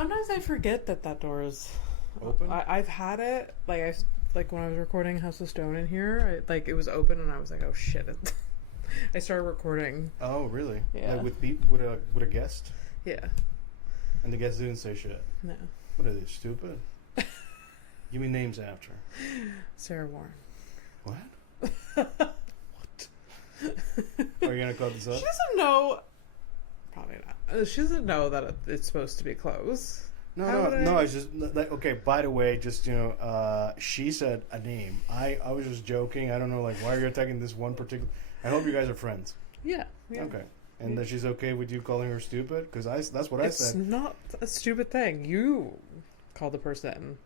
Sometimes I forget that door is open. I've had it like when I was recording House of Stone in here. It was open and I was like, oh shit! I started recording. Oh really? Yeah. Like with a guest. Yeah. And the guest didn't say shit. No. What are they, stupid? Give me names after. Sarah Warren. What? What? Are you gonna cut this up? She doesn't know. Probably not. She doesn't know that it's supposed to be closed. No. It's just like, okay. By the way, just she said a name. I was just joking. I don't know, like, why are you attacking this one particular? I hope you guys are friends. Yeah. Okay. And that she's okay with you calling her stupid? Because that's what I said. It's not a stupid thing. You called the person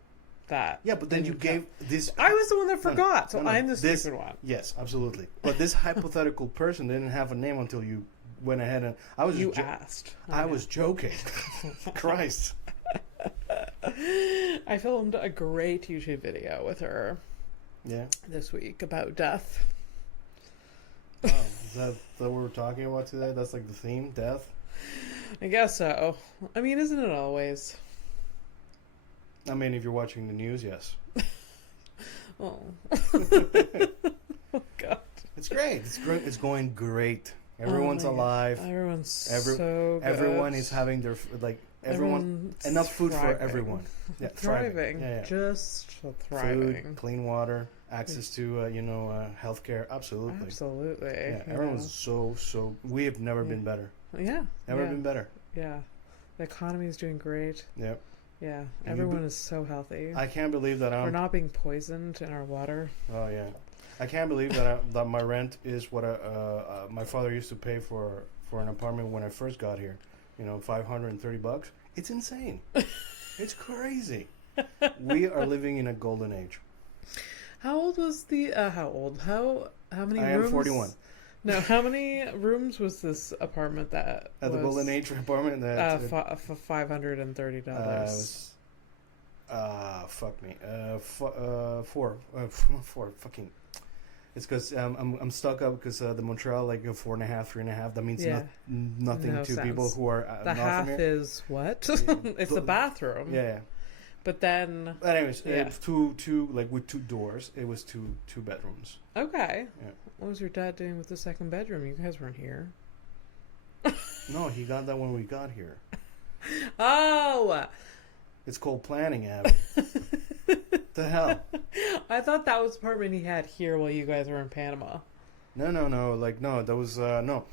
that. Yeah, but then you gave this. I was the one that forgot, so no, I'm the stupid one. Yes, absolutely. But this hypothetical person didn't have a name until you went ahead and I was. You asked. I was joking. Christ. I filmed a great YouTube video with her. Yeah. This week about death. Oh, is that what we're talking about today? That's like the theme, death? I guess so. I mean, isn't it always? I mean, if you're watching the news, yes. Oh. Oh, God. It's great. It's going great. Everyone's alive. Everyone's so good. Everyone is having their, Everyone's enough food thriving. for everyone. Yeah, Thriving. Yeah. Just thriving. Food, clean water, access to, healthcare. Absolutely. Absolutely. Yeah, everyone's so. We have never been better. Yeah. Never been better. Yeah. The economy is doing great. Yep. Yeah. Everyone is so healthy. I can't believe that we're not being poisoned in our water. Oh yeah. I can't believe that my rent is what my father used to pay for an apartment when I first got here. $530. It's insane. It's crazy. We are living in a golden age. How old was the? How old? How many rooms? I am 41. No, how many rooms was this apartment that? At the golden age apartment that for $530. Fuck me. Four. Fucking. It's because I'm stuck up because the Montreal 4.5, 3.5. That means nothing to sense. People who are the not half from here. Is what? It's the bathroom. Yeah. But then. But anyways, two with two doors. It was two bedrooms. Okay. Yeah. What was your dad doing with the second bedroom? You guys weren't here. No, he got that when we got here. Oh. It's called planning, Abby. The hell? I thought that was the apartment he had here while you guys were in Panama. No. No, that was no.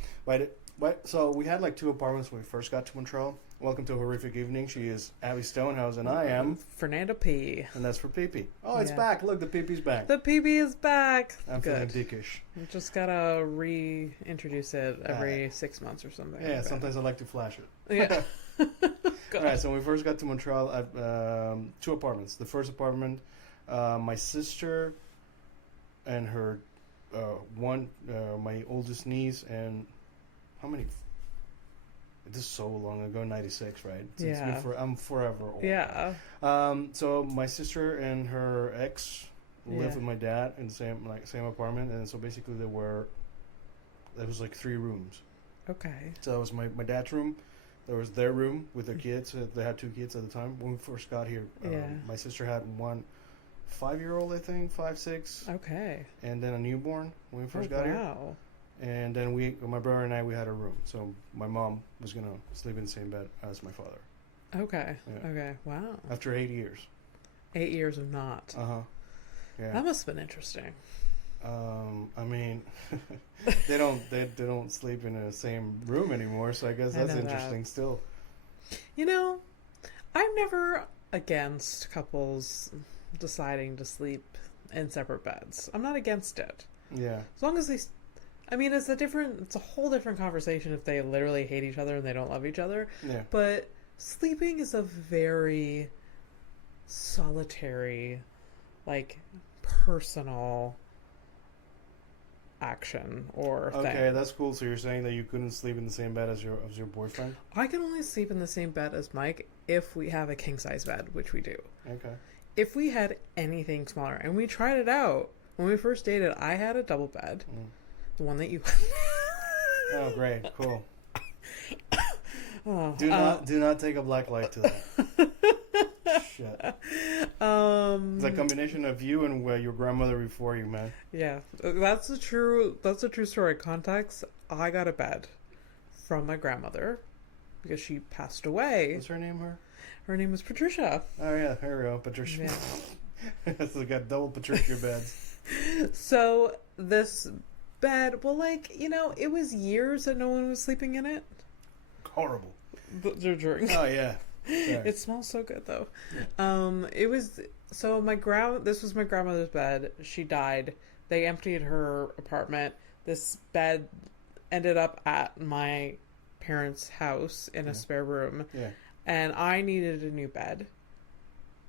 So we had two apartments when we first got to Montreal. Welcome to a horrific evening. She is Abby Stonehouse, and I am Fernando P. And that's for Pee-Pee. Oh, it's back! Look, the Pee-Pee's back. The Pee-Pee is back. I'm good. feeling dickish. You just gotta reintroduce it every 6 months or something. Yeah, sometimes I like to flash it. Yeah. All right, so when we first got to Montreal, I two apartments. The first apartment, my sister and her my oldest niece, and how many? This is so long ago, 96, right? I'm forever old. Yeah. So my sister and her ex lived with my dad in the same apartment, and so basically there was 3 rooms. Okay. So it was my dad's room. There was their room with their kids. They had 2 kids at the time when we first got here. My sister had one 5-year-old, I think, 5, 6. Okay. And then a newborn when we first got here. Wow. And then my brother and I, we had a room. So my mom was going to sleep in the same bed as my father. Okay. Yeah. Okay. Wow. After 8 years. 8 years of not. Uh-huh. Yeah. That must have been interesting. I mean, they don't sleep in the same room anymore, so I guess that's interesting still. I'm never against couples deciding to sleep in separate beds. I'm not against it. Yeah. As long as it's a whole different conversation if they literally hate each other and they don't love each other. Yeah. But sleeping is a very solitary, personal action or thing. Okay, that's cool. So you're saying that you couldn't sleep in the same bed as your boyfriend? I can only sleep in the same bed as Mike if we have a king size bed, which we do. Okay. If we had anything smaller, and we tried it out when we first dated, I had a double bed, the one that you. Oh, great, cool. Do not take a black light to that. Shit. It's a combination of you and your grandmother before you, man. Yeah, that's a true story. Context: I got a bed from my grandmother because she passed away. What's her name? Her name was Patricia. Oh yeah, here we go, Patricia. Yeah. So we got double Patricia beds. So this bed, well, like, you know, it was years that no one was sleeping in it. Horrible. During. Oh yeah. Sorry. It smells so good though. It was so this was my grandmother's bed. She died. They emptied her apartment. This bed ended up at my parents' house in a spare room. Yeah. And I needed a new bed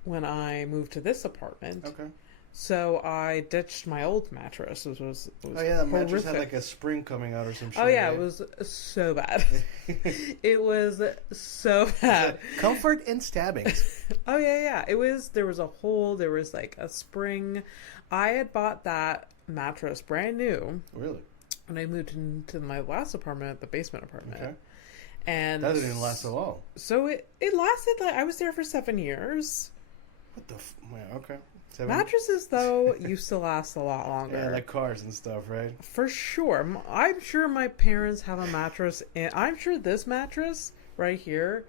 when I moved to this apartment. Okay. So I ditched my old mattress. It was oh yeah, the mattress horrific. had like a spring coming out or some shit. Oh yeah, right? it was so bad. It was so bad. Comfort and stabbings. Oh yeah. There was a hole, there was like a spring. I had bought that mattress brand new. Really? When I moved into my last apartment, the basement apartment. Okay. And that didn't last at all. So it lasted, like, I was there for 7 years. What the yeah, okay. 7? Mattresses, though, used to last a lot longer. Yeah, like cars and stuff, right? For sure. I'm sure my parents have a mattress, and I'm sure this mattress right here,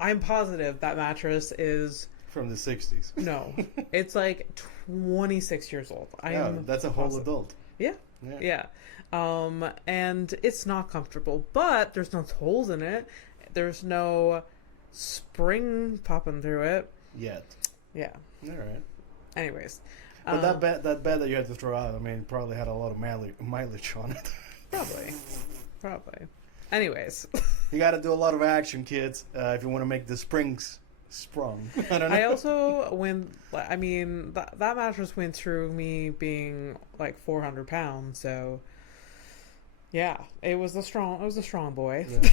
I'm positive that mattress is... From the 60s. No. It's like 26 years old. Yeah, that's a whole adult. Yeah. And it's not comfortable, but there's no holes in it. There's no spring popping through it. Yet. Yeah. All right. Anyways. But that bed that you had to throw out, I mean, probably had a lot of mileage on it. Probably. Anyways. You got to do a lot of action, kids, if you want to make the springs sprung. I don't know. I also, that mattress went through me being like 400 pounds, so yeah, it was a strong boy. Yeah.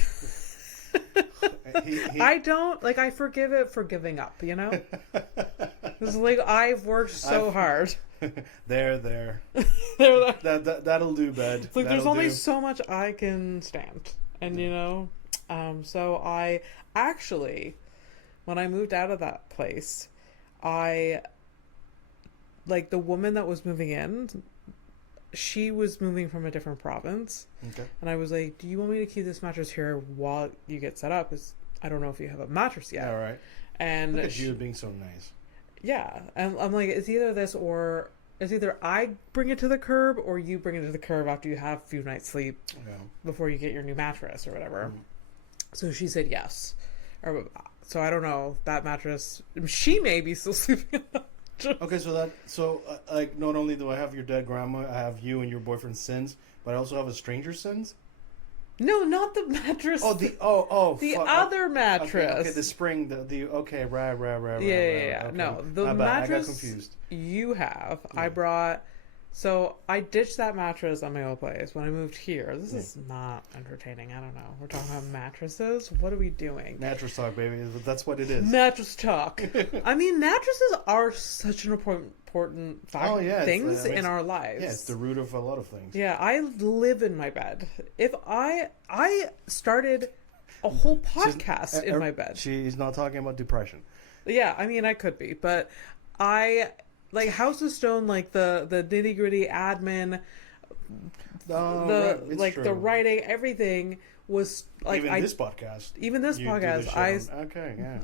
I forgive it for giving up, you know? It's like, I've worked so hard. There. That'll do, bed. Like, there's only so much I can stand. And, you know, so I actually, when I moved out of that place, the woman that was moving in, she was moving from a different province. Okay. And I was like, do you want me to keep this mattress here while you get set up? Because I don't know if you have a mattress yet. All right. And look at you being so nice. Yeah. And I'm like, it's either this or it's either I bring it to the curb or you bring it to the curb after you have a few nights sleep before you get your new mattress or whatever. So she said yes. So I don't know, that mattress, she may be still sleeping on. Okay, so not only do I have your dead grandma, I have you and your boyfriend's sins, but I also have a stranger's sins? No, not the mattress. The other mattress. Okay, the spring, right. Yeah. Okay. No, the mattress I got confused. You have. Yeah. I brought. So I ditched that mattress on my old place when I moved here. This is not entertaining. I don't know. We're talking about mattresses. What are we doing? Mattress talk, baby. That's what it is. Mattress talk. I mean, mattresses are such an important things in our lives. Yeah, it's the root of a lot of things. Yeah, I live in my bed. If I started a whole podcast in my bed. She's not talking about depression. Yeah, I mean, I could be, but like House of Stone, like the nitty gritty admin, the writing, everything was like even this podcast.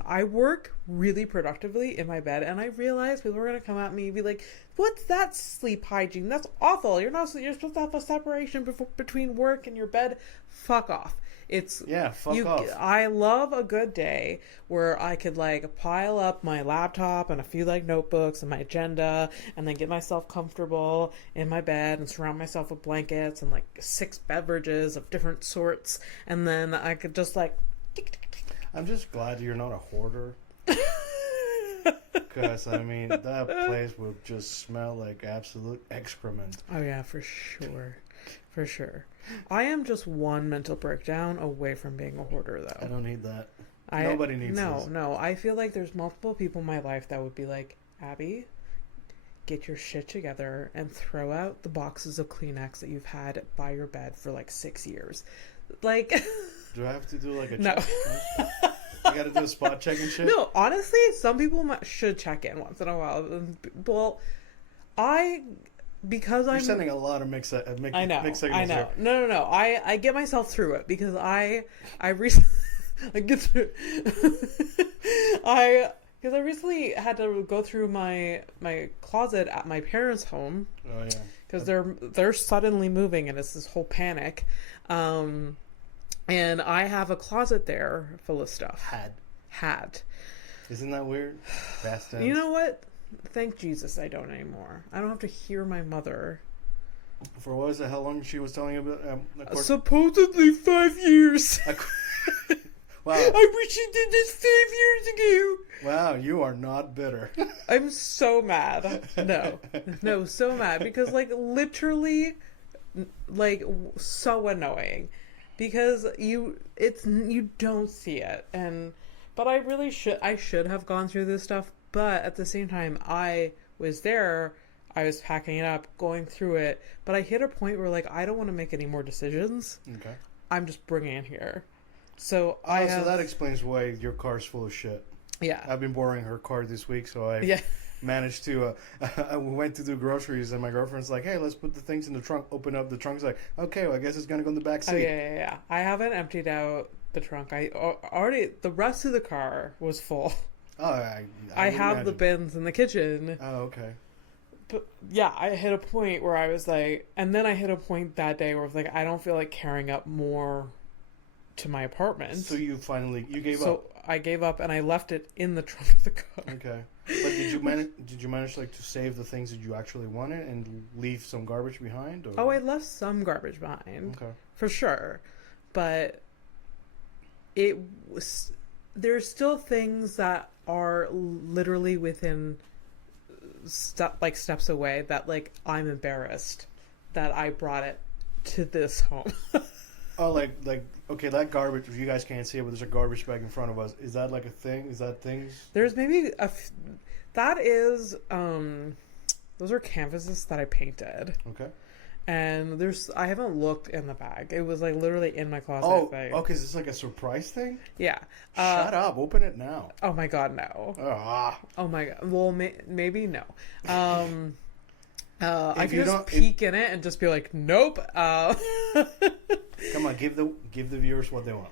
I work really productively in my bed, and I realized people were gonna come at me and be like, "What's that sleep hygiene? That's awful. You're supposed to have a separation between work and your bed. Fuck off." Fuck off. I love a good day where I could like pile up my laptop and a few like notebooks and my agenda and then get myself comfortable in my bed and surround myself with blankets and like 6 beverages of different sorts, and then I could just like... I'm just glad you're not a hoarder. Because, I mean, that place would just smell like absolute excrement. Oh yeah, for sure. For sure. I am just one mental breakdown away from being a hoarder, though. I don't need that. Nobody needs this. No. I feel like there's multiple people in my life that would be like, Abby, get your shit together and throw out the boxes of Kleenex that you've had by your bed for like 6 years. Like... Do I have to do like a no. check? gotta do a spot check and shit. No, honestly, some people should check in once in a while. Well, because You're I'm sending a lot of mixed signals I know. here. No. I get myself through it because I recently I get through. Because I recently had to go through my closet at my parents' home. Oh yeah. Because they're suddenly moving and it's this whole panic, and I have a closet there full of stuff. Had. Isn't that weird? Past tense. You know what? Thank Jesus I don't anymore. I don't have to hear my mother. For what was it? How long she was telling you about? Supposedly 5 years. Wow. I wish you did this 5 years ago. Wow, you are not bitter. I'm so mad. No, so mad because literally, so annoying because you don't see it, but I should have gone through this stuff, but at the same time I was there. I was packing it up, going through it, but I hit a point where I don't want to make any more decisions. Okay. I'm just bringing it here. So so that explains why your car's full of shit. Yeah. I've been borrowing her car this week, so I managed to we went to do groceries and my girlfriend's like, "Hey, let's put the things in the trunk." Open up the trunk's like, "Okay, well, I guess it's going to go in the back seat." Oh, yeah. I haven't emptied out the trunk. I already the rest of the car was full. Oh, I have imagine. the bins in the kitchen. Oh, okay. But yeah, I hit a point where I was like, and then I hit a point that day where I was like, I don't feel like carrying up more to my apartment. So you gave up. So I gave up and I left it in the trunk of the car. Okay. But did you manage to save the things that you actually wanted and leave some garbage behind? Or? Oh, I left some garbage behind. Okay. For sure. But there's still things that are literally within steps away that I'm embarrassed that I brought it to this home. Oh, okay, that garbage, you guys can't see it, but there's a garbage bag in front of us. Is that a thing? Is that things? There's maybe that is, those are canvases that I painted. Okay. And I haven't looked in the bag. It was literally in my closet. Oh, okay, is this a surprise thing? Yeah. Shut up, open it now. Oh my God, no. Oh my God. Well, maybe no. I can just peek in it and just be like, nope. Come on, give the viewers what they want.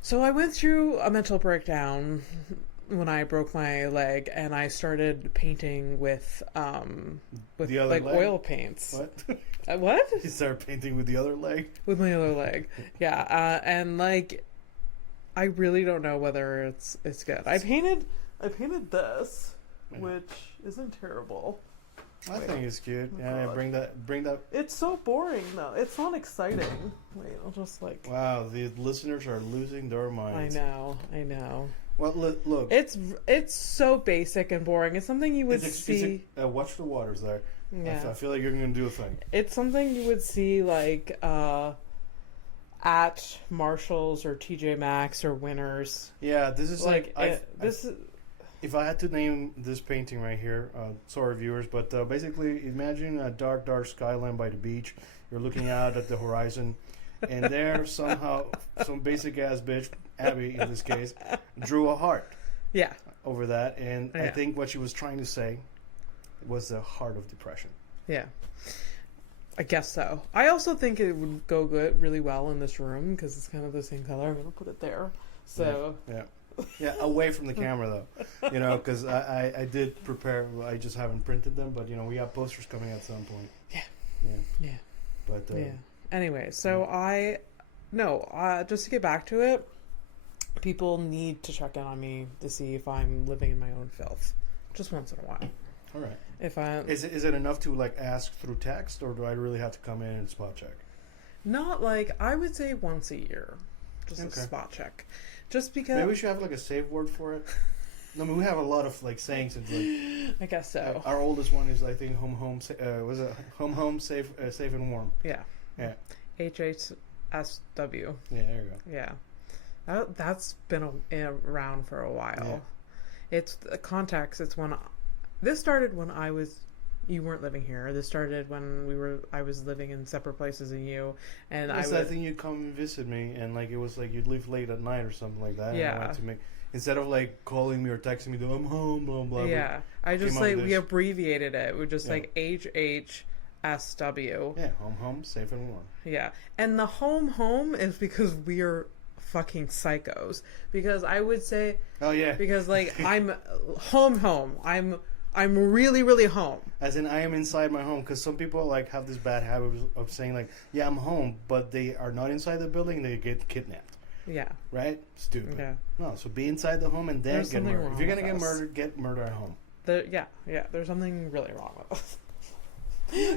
So I went through a mental breakdown when I broke my leg, and I started painting with the other leg? Oil paints. What? What? You started painting with the other leg? With my other leg, yeah. And I really don't know whether it's good. I painted this, which isn't terrible. I think it's cute. Yeah, bring that. It's so boring though. It's not exciting. Wait, I'll just Wow, the listeners are losing their minds. I know. Well, look. It's so basic and boring. It's something you would see. Watch the waters there. Yeah. I feel like you're going to do a thing. It's something you would see at Marshalls or TJ Maxx or Winners. Yeah, this is if I had to name this painting right here, sorry viewers, but basically imagine a dark skyline by the beach. You're looking out at the horizon, and there somehow some basic ass bitch, Abby in this case, drew a heart. Yeah. Over that, and I think what she was trying to say was the heart of depression. Yeah. I guess so. I also think it would go really well in this room because it's kind of the same color. I'm going to put it there. So. Yeah, away from the camera though, because I did prepare. I just haven't printed them, but we have posters coming at some point. Yeah. But anyway, so just to get back to it, people need to check in on me to see if I'm living in my own filth, just once in a while. All right. Is it enough to ask through text, or do I really have to come in and spot check? Not I would say once a year, just a spot check. Just because maybe we should have a safe word for it. I mean, we have a lot of sayings. And I guess so. Our oldest one is I think home safe and warm. Yeah. HHSW. Yeah, there you go. Yeah, that's been around for a while. Yeah. It's the context. It's when this started when you weren't living here. This started when I was living in separate places than you, and I think you'd come and visit me, and it was you'd leave late at night or something like that. Yeah. And I wanted to Instead of like calling me or texting me, I'm home, blah blah. Yeah, I just came up like with we this. abbreviated it. We just Yeah. like HHSW. Yeah, home, safe and warm. Yeah, and the home is because we're fucking psychos. Because I would say, Oh yeah, because like I'm home. I'm really really home. as in I am inside my home, because some people like have this bad habit of saying like, yeah, I'm home, but they are not inside the building. They get kidnapped. Yeah. Right? Stupid. Yeah. No, so be inside the home and then There's get something murdered. wrong If you're gonna with get us. murdered, get murder at home. Yeah. There's something really wrong with us.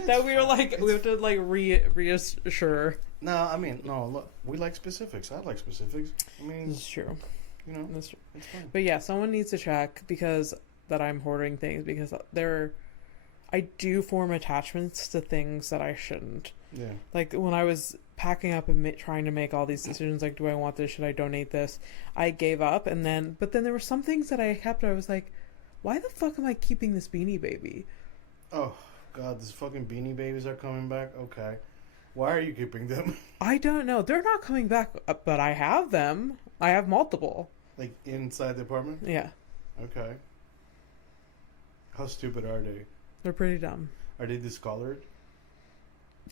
That we were like, we have to like reassure. No, I mean, no. Look, we like specifics. I like specifics. I mean, It's true. you know, That's true. it's fine. But yeah, someone needs to check because that I'm hoarding things because I do form attachments to things that I shouldn't. Yeah. Like when I was packing up and trying to make all these decisions, like, do I want this? Should I donate this? I gave up, but then there were some things that I kept. I was like, why the fuck am I keeping this Beanie Baby? Oh God, these fucking Beanie Babies are coming back. Okay, why are you keeping them? I don't know. They're not coming back, but I have them. I have multiple. Like inside the apartment? Yeah, Okay. How stupid are they? they're pretty dumb. Are they discolored?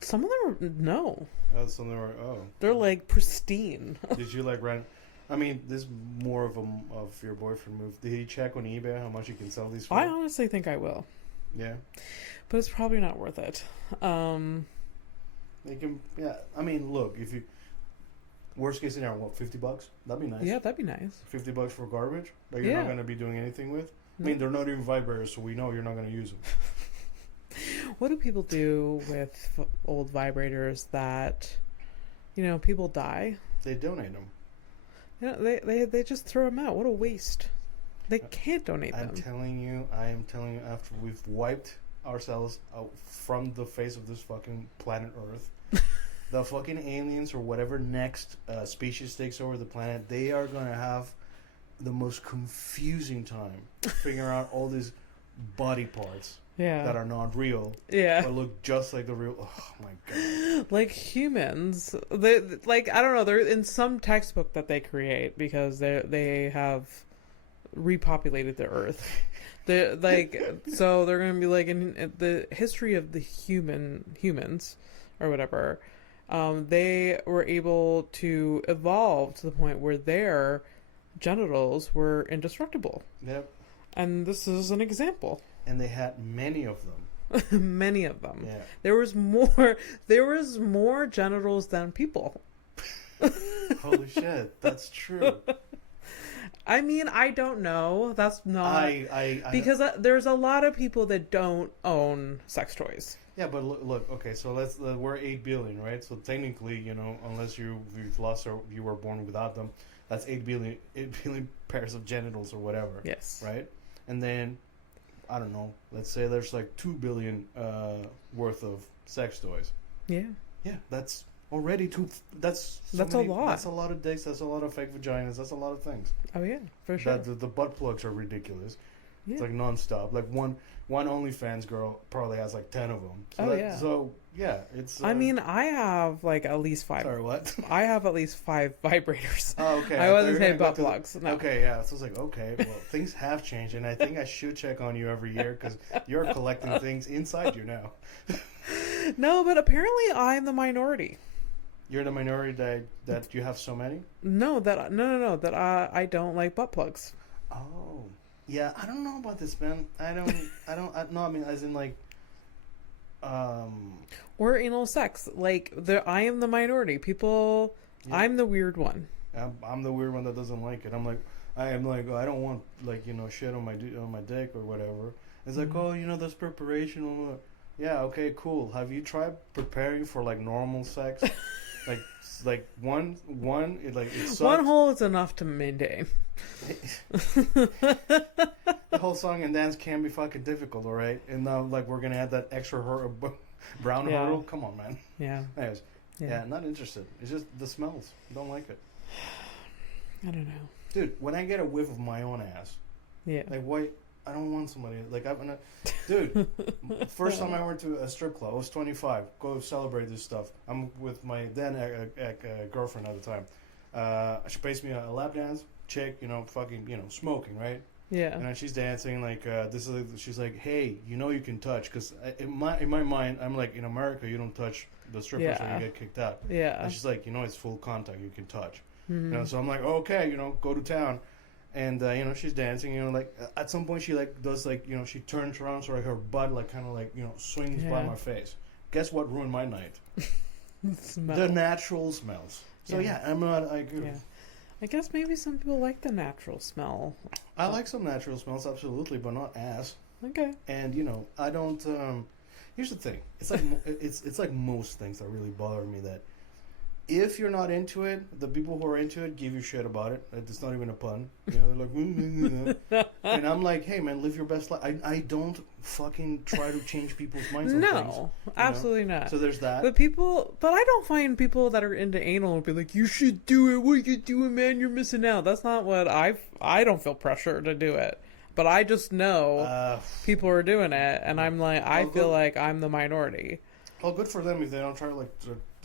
Some of them are no. Some of them are. Oh. They're like pristine. Did you like rent? I mean, this is more of your boyfriend move. Did he check on eBay how much you can sell these for? I honestly think I will, Yeah. but it's probably not worth it. They can. Yeah. I mean, look. If you worst case scenario, what, $50? That'd be nice. Yeah, that'd be nice. $50 for garbage that you're not Yeah. going to be doing anything with. I mean, they're not even vibrators, so we know you're not going to use them. What do people do with old vibrators that, people die? They donate them. They just throw them out. What a waste. They can't donate I am them. telling you, after we've wiped ourselves out from the face of this fucking planet Earth, the fucking aliens or whatever next species takes over the planet, they are going to have the most confusing time figuring out all these body parts Yeah. that are not real Yeah. but look just like the real. Oh my God. Like humans, they like I don't know. They're in some textbook that they create because they have repopulated the Earth. They like so they're gonna be like in the history of the humans or whatever. They were able to evolve to the point where their genitals were indestructible, Yep. and this is an example. And they had many of them. Many of them. Yeah. There was more genitals than people. Holy shit, that's true. I mean, I don't know. That's not I because there's a lot of people that don't own sex toys. Yeah, but look. Okay, so we're 8 billion, right? So technically, unless you've lost or you were born without them, that's 8 billion pairs of genitals or whatever. Yes. Right, and then I don't know. Let's say there's like 2 billion worth of sex toys. Yeah. Yeah, that's already two. That's a lot. That's a lot of dicks. That's a lot of fake vaginas. That's a lot of things. Oh yeah, for sure. The butt plugs are ridiculous. Yeah. It's like nonstop. Like one OnlyFans girl probably has like 10 of them. So Yeah. So yeah, it's. I mean, I have like at least 5. Sorry, what? I have at least 5 vibrators. Oh, okay. I thought wasn't you were saying gonna butt go to plugs. No. Okay, yeah. So I was like, okay, well, things have changed, and I think I should check on you every year because you're collecting things inside you now. No, but apparently I'm the minority. You're the minority that you have so many. No, that I don't like butt plugs. Oh, yeah. I don't know about this, man. No, I mean, as in like, Or anal sex. Like I am the minority. People, Yeah. I'm the weird one. I'm the weird one that doesn't like it. I don't want like shit on my dick or whatever. It's like, oh, there's preparation. Yeah, okay, cool. Have you tried preparing for like normal sex? like one it sucks. One hole is enough to maintain. The whole song and dance can be fucking difficult, all right? And now like we're gonna add that extra brown Yeah. hurdle. Come on, man. Yeah. Anyways, yeah, not interested. It's just the smells. Don't like it, I don't know. dude. When I get a whiff of my own ass, Yeah. like why? I don't want somebody like dude. First time I went to a strip club, I was 25. Go celebrate this stuff. I'm with my then girlfriend at the time. She pays me a lap dance. chick, you know, fucking, you know, smoking, right? Yeah. And then she's dancing like she's like, hey, you know, you can touch, because in my mind, I'm like, in America, you don't touch the strippers or you get kicked out. Yeah. And she's like, you know, it's full contact, you can touch. Mm-hmm. You know, so I'm like, okay, you know, go to town. And you know, she's dancing. You know, like at some point she like does like, you know, she turns around so like her butt like kind of like, you know, swings by my face. Guess what ruined my night? The natural smells. So yeah, I'm not like. I guess maybe some people like the natural smell. I like some natural smells, absolutely, but not ass. Okay. And you know, I don't. Here's the thing. It's like it's like most things that really bother me. That if you're not into it, the people who are into it give you shit about it. It's not even a pun. You know, they're like, and I'm like, hey man, live your best life. I don't fucking try to change people's minds on things. No, absolutely not. So there's that. But I don't find people that are into anal would be like, you should do it. What are you doing, man? You're missing out. That's not what I don't feel pressure to do it. But I just know people are doing it, and I'm like, I feel like I'm the minority. Well, good for them if they don't try to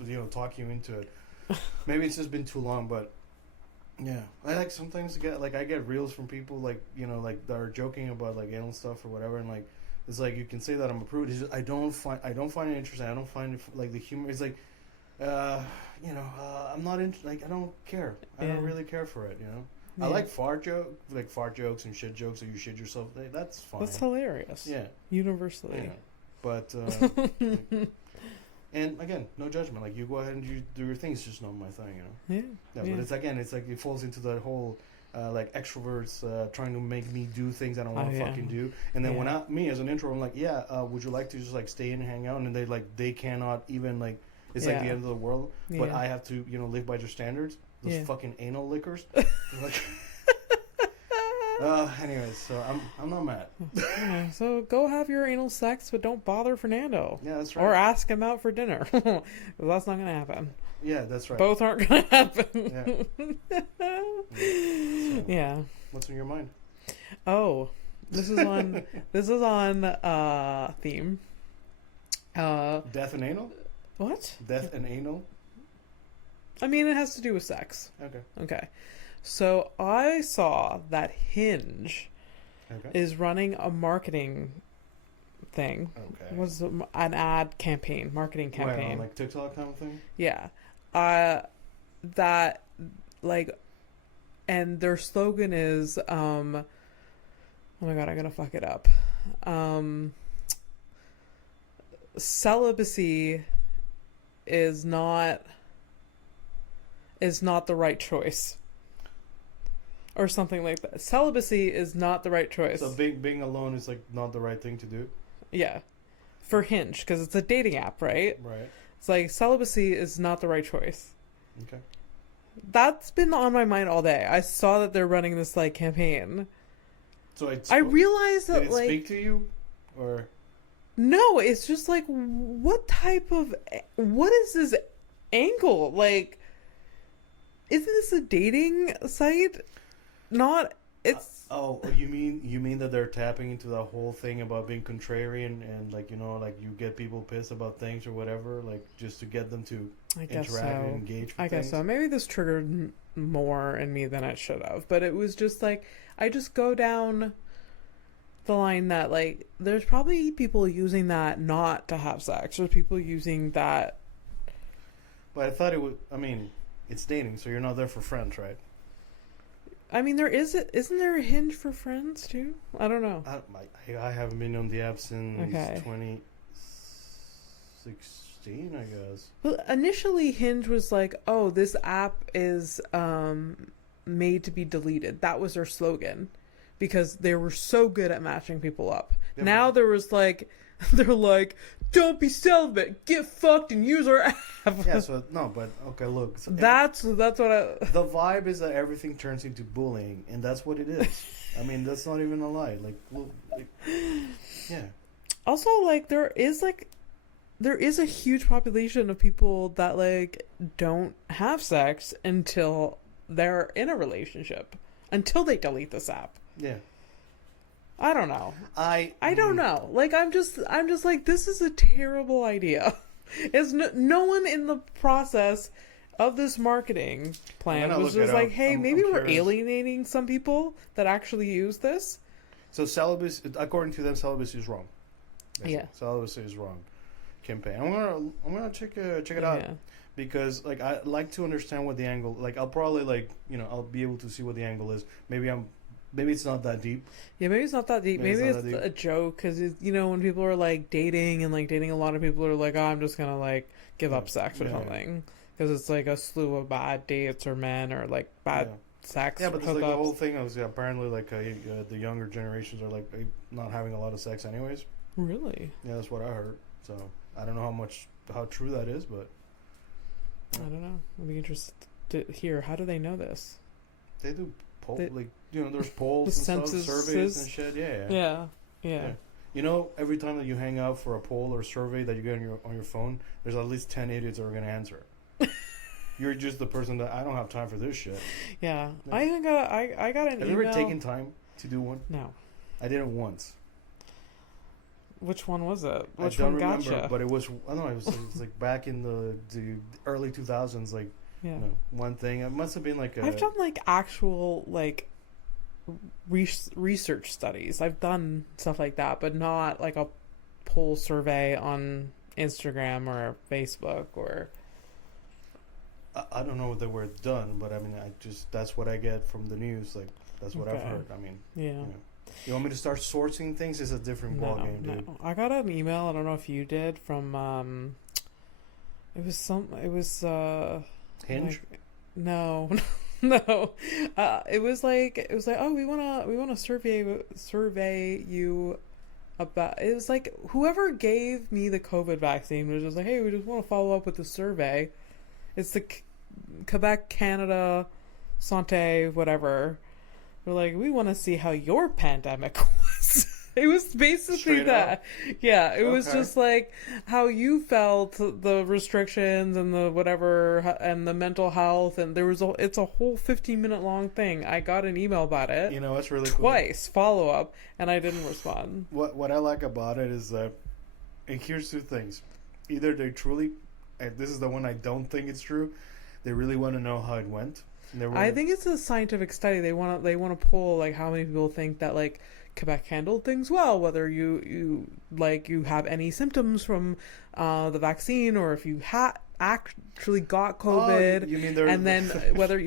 you know, talk you into it. Maybe it's just been too long, but yeah, I like sometimes I get reels from people like, you know, like that are joking about like anal stuff or whatever, and like it's like you can say that I'm a prude. It's just, I don't find it interesting. I don't find it like the humor. It's like, you know, I'm not into, like, I don't care. I don't really care for it. You know, I like fart jokes and shit jokes. That you shit yourself. That's fine. That's hilarious. Yeah, universally. Yeah. But. And again, no judgment. Like, you go ahead and you do your thing. It's just not my thing, you know. Yeah. But it's like it falls into the whole like extroverts trying to make me do things I don't want to fucking do. And then when me as an introvert, I'm like, would you like to just like stay in and hang out? And they canyot even like it's like the end of the world. But I have to, you know, live by their standards. Those fucking anal lickers. Like, anyways, so I'm not mad. So go have your anal sex, but don't bother Fernando. Yeah, that's right. Or ask him out for dinner. That's not going to happen. Yeah, that's right. Both aren't going to happen. Yeah. So, what's in your mind? Oh, this is on theme. Death and anal? What? Death and anal? I mean, it has to do with sex. Okay. So I saw that Hinge is running a marketing thing. Okay. Was an ad campaign, marketing campaign. Right, on like TikTok kind of thing? Yeah. That, like, and their slogan is, oh my god, I'm gonna fuck it up. Celibacy is not the right choice. Or something like that. Celibacy is not the right choice. So being alone is like not the right thing to do? Yeah. For Hinge, because it's a dating app, right? Right. It's like celibacy is not the right choice. Okay. That's been on my mind all day. I saw that they're running this like campaign. So I realized that did it speak to you? Or no, it's just like what is this angle? Like, isn't this a dating site? Not it's you mean that they're tapping into the whole thing about being contrarian and like, you know, like you get people pissed about things or whatever, like just to get them to interact and engage with I guess things? so. Maybe this triggered more in me than it should have, but it was just like I just go down the line that like there's probably people using that not to have sex, or people using that. But I thought it would. I mean, it's dating, so you're not there for friends, right? I mean, isn't there a Hinge for friends too? I don't know. I haven't been on the app since 2016, I guess. Well, initially Hinge was like, "Oh, this app is made to be deleted." That was their slogan, because they were so good at matching people up. Yeah, now there was like, they're like, "Don't be celibate, get fucked and use our app." Yeah, so no, but okay, look. So that's what the vibe is that everything turns into bullying, and that's what it is. I mean, that's not even a lie. Yeah. Also, like there is a huge population of people that like don't have sex until they're in a relationship, until they delete this app. Yeah. I don't know. I don't know. Like I'm just like, this is a terrible idea. It's no one in the process of this marketing plan gonna was look just it like, up. hey, I'm maybe we're curious. alienating some people that actually use this. So celibacy, according to them, celibacy is wrong. Basically. Yeah. Celibacy is wrong. Campaign. I'm gonna check it out Yeah. because like I like to understand what the angle. Like I'll probably I'll be able to see what the angle is. Maybe it's not that deep. Yeah, maybe it's not that deep. Maybe it's that deep. a joke because when people are like dating and like dating, a lot of people are like, oh, I'm just gonna like give up sex or Yeah. something because it's like a slew of bad dates or men or like bad sex. Yeah, but hookups. like the whole thing is apparently like the younger generations are like not having a lot of sex anyways. Really? Yeah, that's what I heard. So I don't know how true that is, but I don't know. I'd be interested to hear. How do they know this? they do there's polls and stuff, surveys and shit. Yeah. You know, every time that you hang out for a poll or survey that you get on your phone, there's at least 10 idiots that are going to answer it. You're just the person that I don't have time for this shit. Yeah. Yeah. I even got an Have email. you ever taken time to do one? No. I did it once. Which one was it? I Which don't one remember, gotcha? but it was like back in the early 2000s, like Yeah. one thing. It must have been like I've done like actual like research studies. I've done stuff like that, but not like a poll survey on Instagram or Facebook or. I don't know what they were done, but I mean, that's what I get from the news. Like that's what I've Okay. heard. I mean, Yeah. You want me to start sourcing things? It's a different ballgame, dude. No. I got an email. I don't know if you did from. It was Hinge. like, no, no. It was like oh we wanna survey you about. It was like whoever gave me the COVID vaccine was just like, hey, we just want to follow up with the survey. It's the Quebec, Canada, Santé, whatever. They're like, we want to see how your pandemic was. It was basically Straight that. up? Yeah, it was Okay. just like how you felt, the restrictions and the whatever, and the mental health, and it's a whole 15-minute long thing. I got an email about it. You know, it's really Twice follow up, and I didn't respond. cool. What I like about it is that, and here's two things: either they truly, and this is the one I don't think it's true, they really want to know how it went. I think it's a scientific study. They want to pull like how many people think that like Quebec handled things well, whether you have any symptoms from the vaccine or if you actually got COVID, you mean and then whether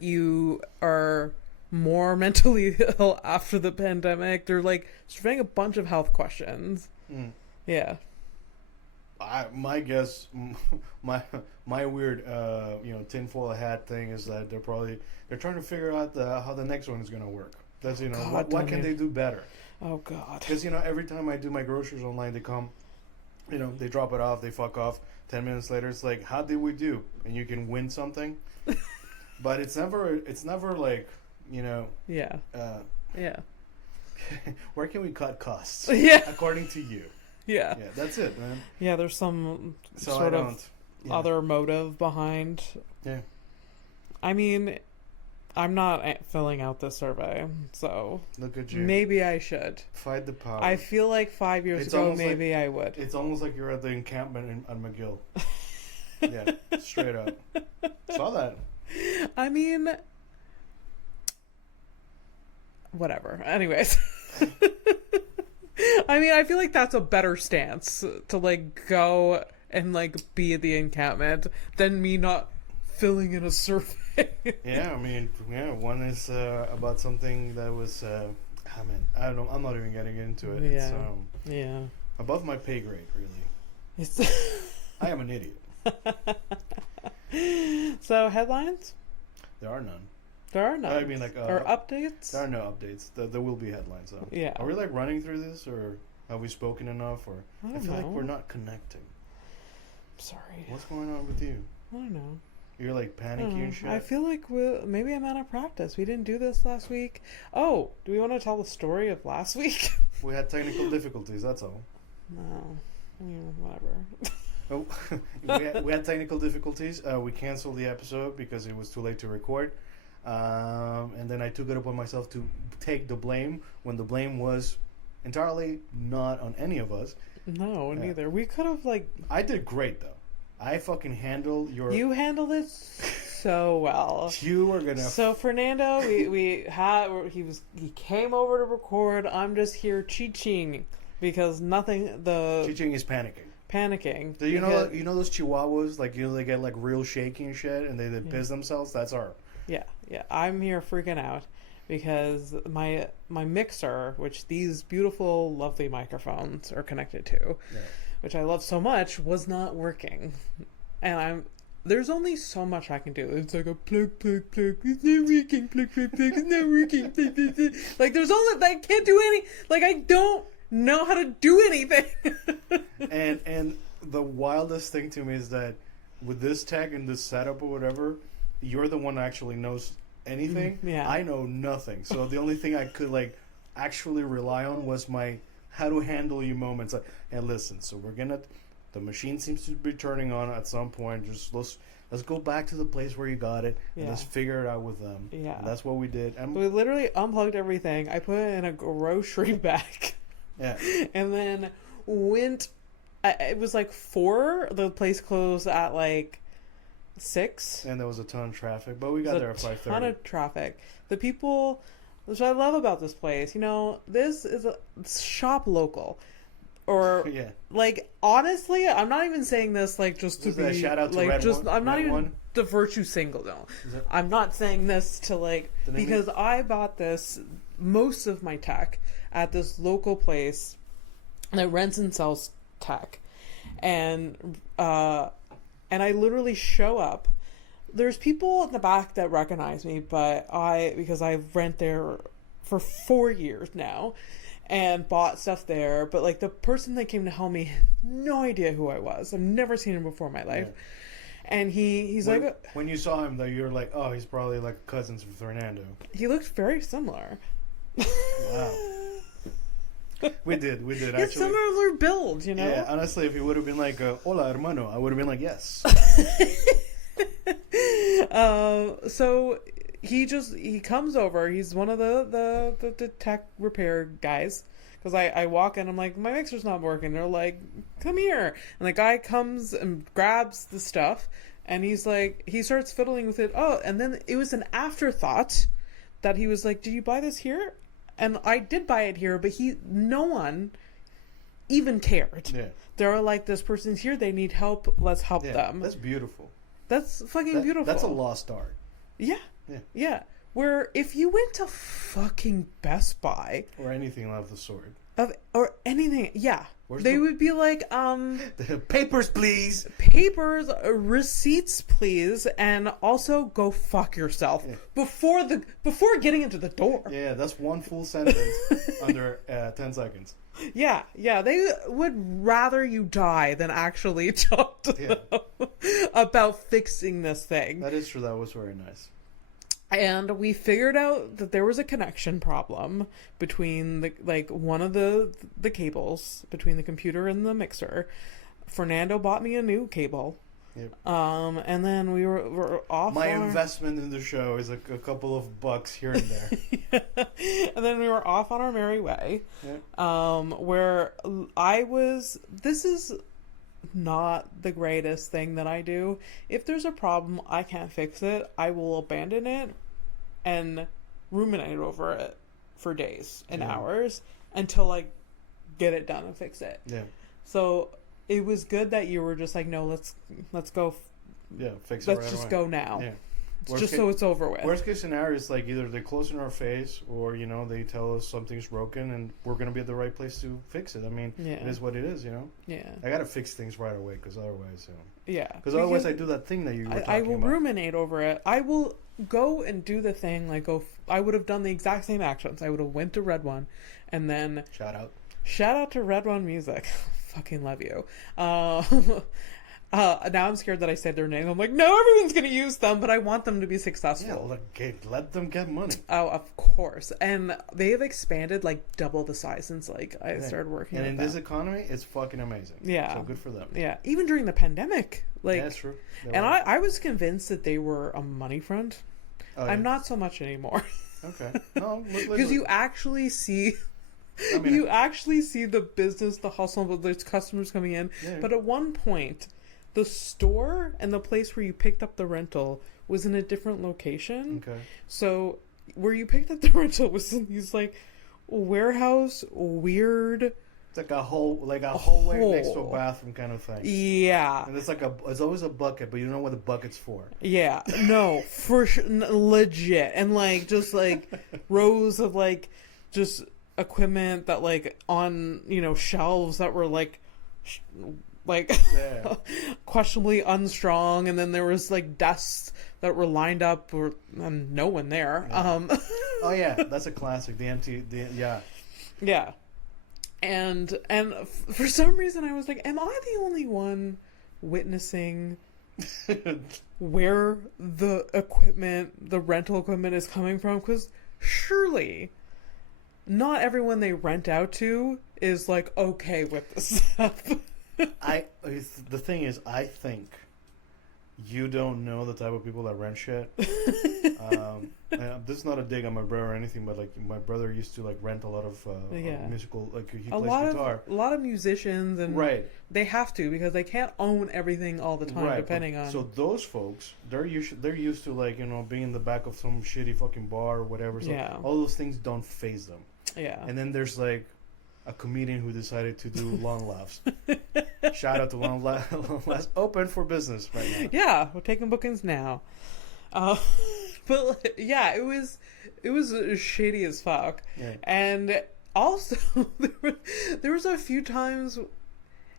you are more mentally ill after the pandemic. They're like surveying a bunch of health questions. Yeah. My guess, my weird, tinfoil hat thing is that they're trying to figure out how the next one is going to work. That's God, what can they do better? Oh God. Because every time I do my groceries online, they come, they drop it off, they fuck off. 10 minutes later, it's like, how did we do? And you can win something, but it's never like, Yeah. Yeah. where can we cut costs? Yeah. According to you. Yeah. Yeah, that's it, man. Yeah, there's some So sort I of don't. Yeah. other motive behind. Yeah. I mean, I'm not filling out this survey, so Look at you. maybe I should. Fight the power. I feel like 5 years It's ago, almost maybe I would. It's almost like you're at the encampment on McGill. Yeah, straight up. Saw that. I mean, whatever. Anyways. I mean, I feel like that's a better stance to like go and like be at the encampment than me not filling in a survey. Yeah, I mean, one is about something that was, I don't know, I'm not even getting into it. Yeah. It's Yeah. above my pay grade, really. It's I am an idiot. So headlines? There are none. There are none. I mean, like, or updates? There are no updates. There will be headlines, though. Yeah. Are we like running through this, or have we spoken enough, or I I don't feel like know. we're not connecting. Sorry. What's going on with you? I don't know. You're like panicky and shit. I feel like maybe I'm out of practice. We didn't do this last week. Oh, do we want to tell the story of last week? We had technical difficulties. That's all. No. I mean, whatever. Oh, we had technical difficulties. We canceled the episode because it was too late to record. And then I took it upon myself to take the blame when the blame was entirely not on any of us. No, Yeah. neither. We could have like I did great though. I fucking handle your. You handled it so well. You are gonna. So Fernando, he came over to record. I'm just here cheating because nothing. Teaching is panicking. Panicking. Do you know those Chihuahuas, like, they get like real shaky and shit, and they piss themselves? That's our. Yeah. I'm here freaking out because my mixer, which these beautiful, lovely microphones are connected to, which I love so much, was not working, and there's only so much I can do. It's like a plug, it's not working, plug, it's not working, like there's only, I can't do any, like I don't know how to do anything. and the wildest thing to me is that with this tech and this setup or whatever, you're the one that actually knows anything. Yeah. I know nothing. So the only thing I could like actually rely on was my how to handle you moments. Like, and listen, so the machine seems to be turning on at some point. Just let's go back to the place where you got it and let's figure it out with them. Yeah. And that's what we did. And we literally unplugged everything. I put it in a grocery bag. Yeah. And then went, it was like 4. The place closed at like 6. And there was a ton of traffic, but we got there at 5:30. A ton of traffic. The people, which I love about this place, this is a shop local. Or like honestly, I'm not even saying this like just to be a shout out to like Red just. One? I'm not Red even One? the virtue single though. I'm not saying this to like because I bought most of my tech at this local place that rents and sells tech, and I literally show up. There's people in the back that recognize me, but because I rent there for 4 years now. And bought stuff there, but like the person that came to help me had no idea who I was. I've never seen him before in my life. Yeah. And he's like, when you saw him though, you're like, oh, he's probably like cousins with Fernando. He looked very similar. Wow. We did actually. It's similar build, Yeah, honestly, if he would have been like, hola hermano, I would have been like, yes. So he comes over. He's one of the tech repair guys. Because I walk in, I'm like, my mixer's not working. They're like, come here. And the guy comes and grabs the stuff. And he's like, he starts fiddling with it. Oh, and then it was an afterthought that he was like, did you buy this here? And I did buy it here, but no one even cared. Yeah. They were like, this person's here. They need help. Let's help them. That's beautiful. That's fucking beautiful. That's a lost art. Yeah. Yeah. Where if you went to fucking Best Buy or anything of the sort, or anything, they would be like, papers, please. Papers, receipts, please, and also go fuck yourself before getting into the door. Yeah, that's one full sentence under 10 seconds. Yeah, they would rather you die than actually talk to them about fixing this thing. That is true. That was very nice. And we figured out that there was a connection problem between one of the cables between the computer and the mixer. Fernando bought me a new cable. Yep. And then we were off. My investment in the show is a couple of bucks here and there. And then we were off on our merry way. Yep. Where this is not the greatest thing that I do. If there's a problem, I can't fix it, I will abandon it and ruminate over it for days and hours until I get it done and fix it. Yeah. So it was good that you were just like, no, let's go. Yeah, fix it. Let's just go now. Yeah. Just so it's over with. Worst case scenario is like either they close in our face or they tell us something's broken and we're gonna be at the right place to fix it. I mean, it is what it is, Yeah. I gotta fix things right away because otherwise, Yeah. Because otherwise, I do that thing that you were talking about. I will ruminate over it. I will go and do the thing. I would have done the exact same actions. I would have went to Red One, and then shout out to Red One Music. Fucking love you. Now I'm scared that I said their name. I'm like, no, everyone's going to use them, but I want them to be successful. Yeah, let them get money. Oh, of course. And they have expanded double the size since I started working. And in this economy, it's fucking amazing. Yeah. So good for them. Yeah. Even during the pandemic. That's true. I was convinced that they were a money front. Oh, I'm not so much anymore. Okay. No, because you actually see... you actually see the business, the hustle, but there's customers coming in. Yeah. But at one point... the store and the place where you picked up the rental was in a different location. Okay. So where you picked up the rental was in these like warehouse weird. It's like a hallway next to a bathroom kind of thing. Yeah. And it's always a bucket, but you don't know what the bucket's for. Yeah. No, for sure, legit, and like just like rows of like just equipment that like on shelves that were like Yeah. questionably unstrong, and then there was like desks that were lined up and no one there. Yeah. Oh yeah, that's a classic. Yeah. Yeah. And for some reason I was like, am I the only one witnessing where the rental equipment is coming from? Because surely not everyone they rent out to is like okay with this stuff. The thing is, I think you don't know the type of people that rent shit. This is not a dig on my brother or anything, but like my brother used to like rent a lot of musical, like he plays guitar. A lot of musicians, and right, they have to because they can't own everything all the time, right, depending on. So those folks, they're used to like being in the back of some shitty fucking bar or whatever. So all those things don't faze them. Yeah. And then there's like a comedian who decided to do Long Laughs. Shout out to Long Laughs, open for business right now. Yeah, we're taking bookings now. But yeah, it was shady as fuck. Yeah. And also there was a few times,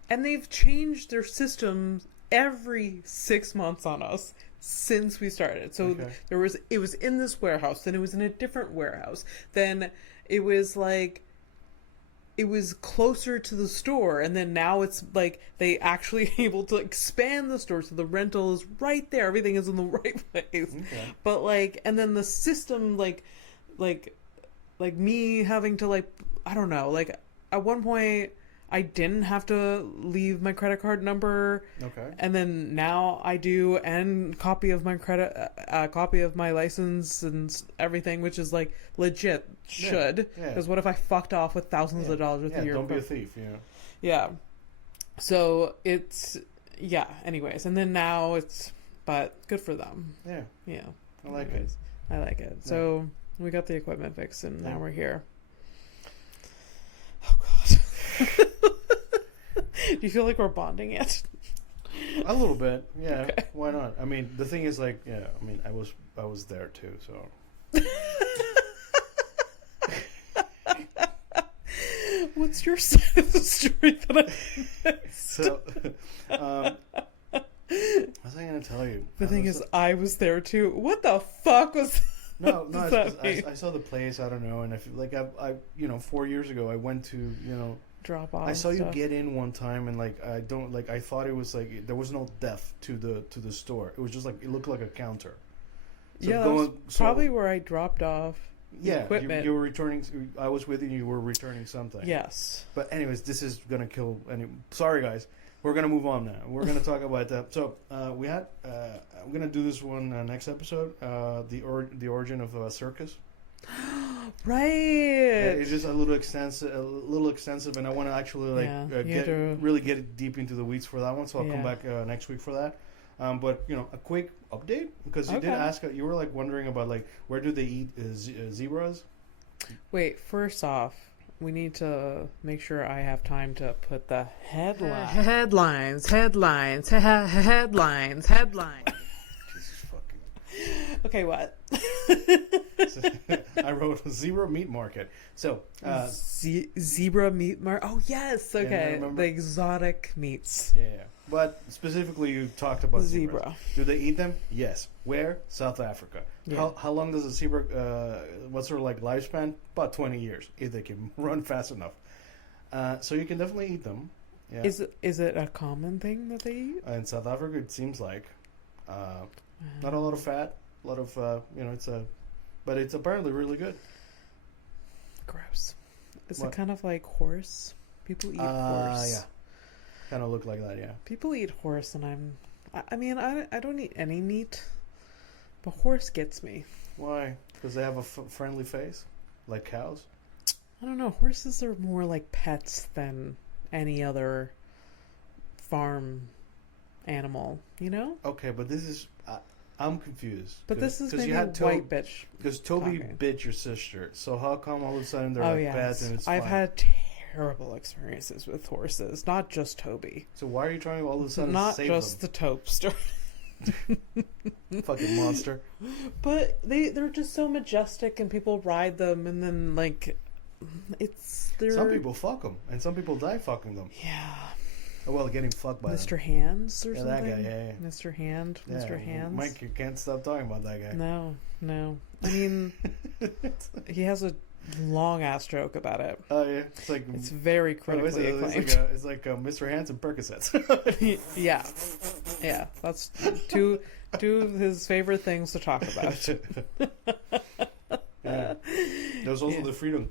and they've changed their systems every 6 months on us since we started. So it was in this warehouse, then it was in a different warehouse, then it was like it was closer to the store, and then now it's like they actually able to expand the store, so the rental is right there, everything is in the right place. But like, and then the system like me having to like, I don't know, like at one point I didn't have to leave my credit card number. Okay. And then now I do, and copy of my copy of my license and everything, which is like legit should. Because what if I fucked off with thousands of dollars with your don't be a thief, Yeah. So anyways, and then now but good for them. Yeah. Yeah. I like it. I like it. Yeah. So we got the equipment fixed, and now we're here. Oh God. Do you feel like we're bonding yet? A little bit, yeah. Okay. Why not? I mean, the thing is, like, I was there too, so. What's your side of the story that I missed? So, what was I going to tell you? The thing is, I was there too. What the fuck was? No, I saw the place. I don't know, and I feel like I 4 years ago I went to drop off. I saw you get in one time, and like I thought it was like there was no depth to the store. It was just like it looked like a counter. So that was probably where I dropped off. Equipment. You were returning. I was with you. You were returning something. Yes. But anyways, this is gonna kill. Sorry, guys. We're gonna move on now. We're gonna talk about that. So I'm gonna do this one next episode. The origin of a circus. Right. It's just a little extensive, and I want to actually really get deep into the weeds for that one. So I'll come back next week for that. But a quick update, because you did ask. You were like wondering about like where do they eat zebras? Wait, first off, we need to make sure I have time to put the headlines. Headlines. Jesus fucking. Okay, what? I wrote zebra meat market. So zebra meat market. Oh yes, okay. The exotic meats. Yeah. But specifically, you talked about zebras. Do they eat them? Yes. Where? South Africa. Yeah. How long does a zebra? What's their like lifespan? About 20 years, if they can run fast enough. So you can definitely eat them. Yeah. Is it a common thing that they eat? In South Africa, it seems like not a lot of fat, a lot of but it's apparently really good. Gross. Is it kind of like horse? People eat horse. Yeah. Kind of look like that, yeah. People eat horse, and I don't eat any meat, but horse gets me. Why? Because they have a friendly face, like cows? I don't know. Horses are more like pets than any other farm animal, you know? Okay, but this is I'm confused. But this is maybe you had white bitch. because Toby talking. bit your sister. So how come all of a sudden they're Oh like yeah, pets and it's I've fine? had terrible experiences with horses, not just Toby. So why are you trying to all of a sudden Not save just the Topester. Fucking monster. But they're just so majestic, and people ride them, and then like Some people fuck them, and some people die fucking them. Yeah. Oh, well, getting fucked by Mr. them. Hands or Yeah, something. that guy. Yeah, yeah. Mr. Hand. Yeah, Mr. Hands. Mike, you can't stop talking about that guy. No. I mean, he has a long ass joke about it. Oh yeah, It's very critically acclaimed. It's like Mr. Hands and Percocets. Yeah. That's two of his favorite things to talk about. Yeah. There's also the Freedom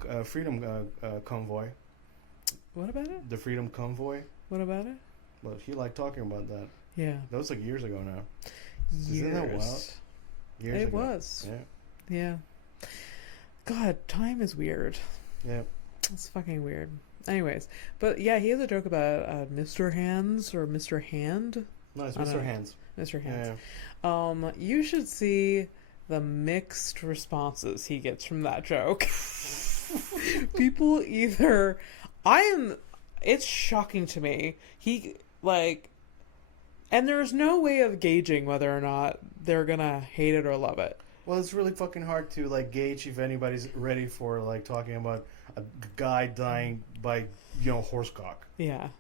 Convoy. What about it? The Freedom Convoy. What about it? But he liked talking about that. Yeah. That was like years ago now. Years. Isn't that wild? Years It ago. was. Yeah. Yeah. God, time is weird. Yeah. It's fucking weird. Anyways, but yeah, he has a joke about Mr. Hands or Mr. Hand. No, it's I don't Mr. know. Hands. Mr. Hands. Yeah. You should see the mixed responses he gets from that joke. People either it's shocking to me. And there's no way of gauging whether or not they're gonna hate it or love it. Well, it's really fucking hard to like gauge if anybody's ready for like talking about a guy dying by horsecock. Yeah.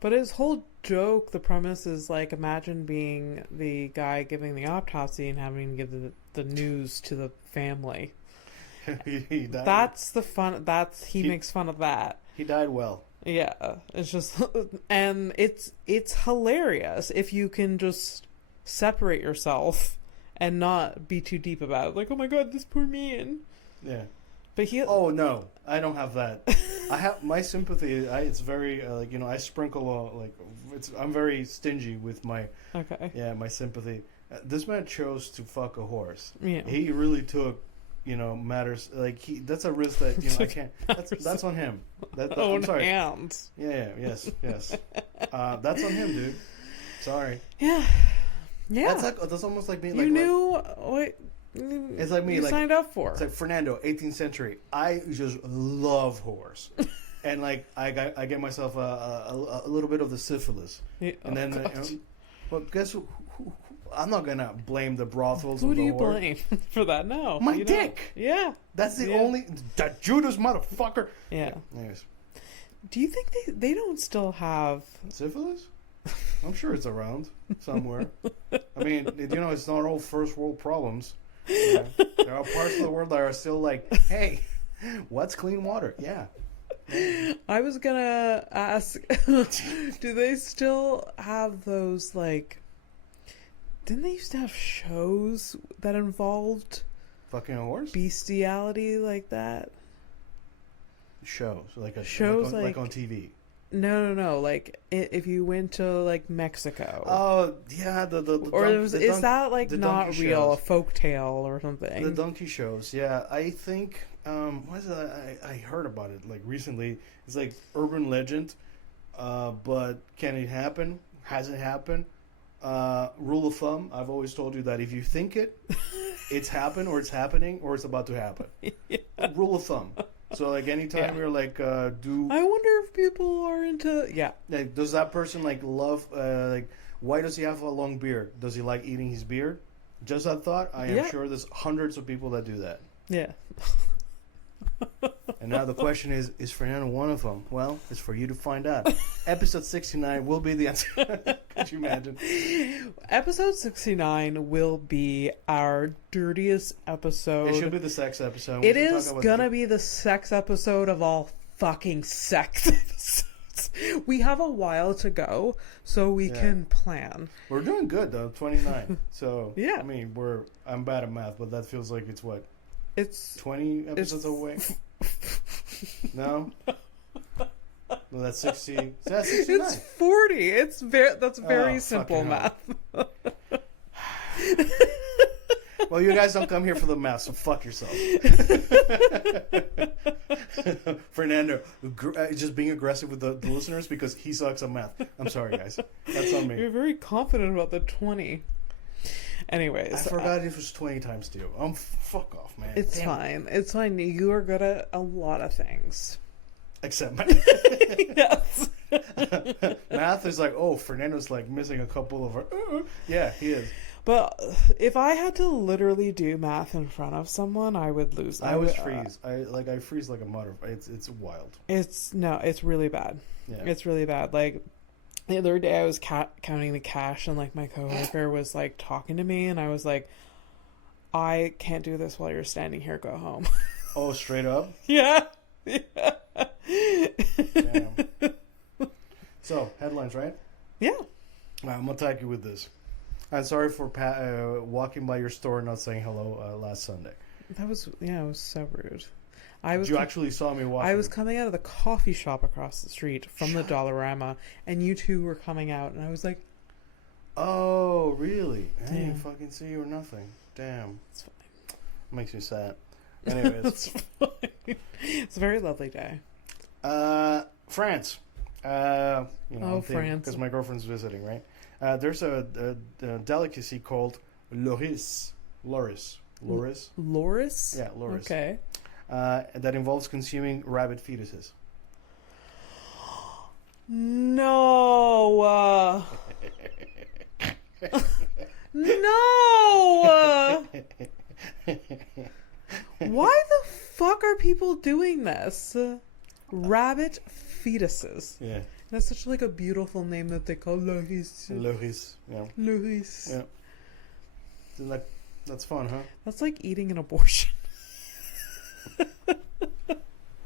But his whole joke, the premise is like, imagine being the guy giving the autopsy and having to give the news to the family. He died. That's the fun. He makes fun of that. He died well. Yeah, it's just, and it's hilarious if you can just separate yourself and not be too deep about it. Like, oh my god, this poor man. Yeah. But Oh no, I don't have that. I have my sympathy. It's very I sprinkle I'm very stingy with my my sympathy. This man chose to fuck a horse. Yeah. He really took matters that's a risk that I can't. That's on him. I'm sorry. Hands. Yes. That's on him, dude. Sorry. Yeah. That's almost like me. You knew what. It's like me. You signed up for. It's like Fernando, 18th century. I just love horse, and like I get myself a little bit of the syphilis, and then well, guess who? I'm not gonna blame the brothels. Who of do the you horse. blame for that? No, My dick. Yeah, that's the only that Judas motherfucker. Yeah. Anyways, do you think they don't still have syphilis? I'm sure it's around somewhere. I mean, it's not all first world problems. There are parts of the world that are still like, hey, what's clean water? Yeah. I was gonna ask, do they still have those didn't they used to have shows that involved fucking a horse? Bestiality like that? Shows like on TV. No. Like if you went to Mexico. Oh yeah, is that not real? Shows. A folk tale or something? The donkey shows. Yeah, I think. What is it? I heard about it recently. It's like urban legend, but can it happen? Has it happened? Rule of thumb: I've always told you that if you think it's happened, or it's happening, or it's about to happen. Yeah. Rule of thumb. So anytime you're I wonder if people are into does that person love why does he have a long beard? Does he like eating his beard? Just that thought. I am sure there's hundreds of people that do that. Yeah. And now the question is Fernando one of them? Well, it's for you to find out. Episode 69 will be the answer. Could you imagine? Episode 69 will be our dirtiest episode. It should be the sex episode. It is gonna be the sex episode of all fucking sex episodes. We have a while to go, so we can plan. We're doing good though, 29. So yeah, I mean, I'm bad at math, but that feels like it's what? It's 20 episodes away. No, that's 60. That's 69. It's 40. That's very simple math. Well, you guys don't come here for the math, so fuck yourself. Fernando, just being aggressive with the listeners because he sucks at math. I'm sorry, guys. That's on me. You're very confident about the 20. Anyways. I forgot it was 20 times 2. Fuck off, man. It's Damn. fine. It's fine. You are good at a lot of things. Except math. Yes. Math is like, oh, Fernando's like missing a couple of... Yeah, he is. But if I had to literally do math in front of someone, I would lose. I would freeze. I freeze like a mother. It's wild. It's really bad. Yeah. It's really bad. Like the other day, I was counting the cash, and like my coworker was like talking to me, and I was like, "I can't do this while you're standing here. Go home." Oh, straight up. Yeah. Damn. So headlines, right? Yeah. I'm gonna tag you with this. I'm sorry for walking by your store and not saying hello last Sunday. That was it was so rude. You actually saw me walking. I was coming out of the coffee shop across the street from the Dollarama, and you two were coming out, and I was like, "Oh, really? I didn't fucking see you or nothing. Damn, it's fine. Makes me sad." Anyways, it's fine. It's a very lovely day. France. France, because my girlfriend's visiting, right? There's a delicacy called loris. Loris? Yeah, loris. Okay. That involves consuming rabbit fetuses. No. No. Why the fuck are people doing this? Rabbit fetuses. Yeah. That's such like a beautiful name that they call loris. Loris. Yeah. Loris. Yeah. Isn't that's fun, huh? That's like eating an abortion.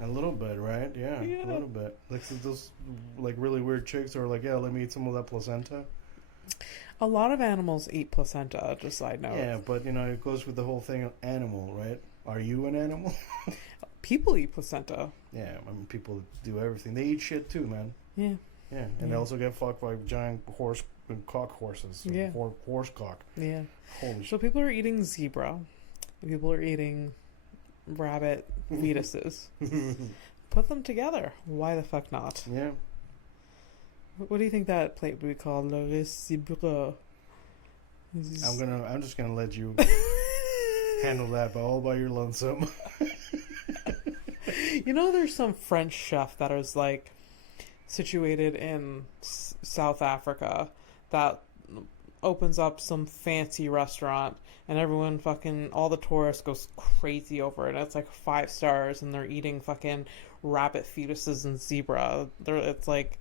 A little bit, right? Yeah, a little bit. Like those, like really weird chicks are like, yeah, let me eat some of that placenta. A lot of animals eat placenta. Just side note. Yeah, but it goes with the whole thing of animal, right? Are you an animal? People eat placenta. Yeah, I mean, people do everything. They eat shit too, man. Yeah. Yeah, and they also get fucked by giant cock horses. Yeah. Horse cock. Yeah. Holy shit. So people are eating zebra. People are eating rabbit fetuses. Put them together. Why the fuck not? Yeah. What do you think that plate would be called? Le zebra. I'm just gonna let you handle that all by your lonesome. There's some French chef that is like situated in South Africa that opens up some fancy restaurant, and everyone all the tourists goes crazy over it. It's like 5 stars, and they're eating fucking rabbit fetuses and zebra. It's like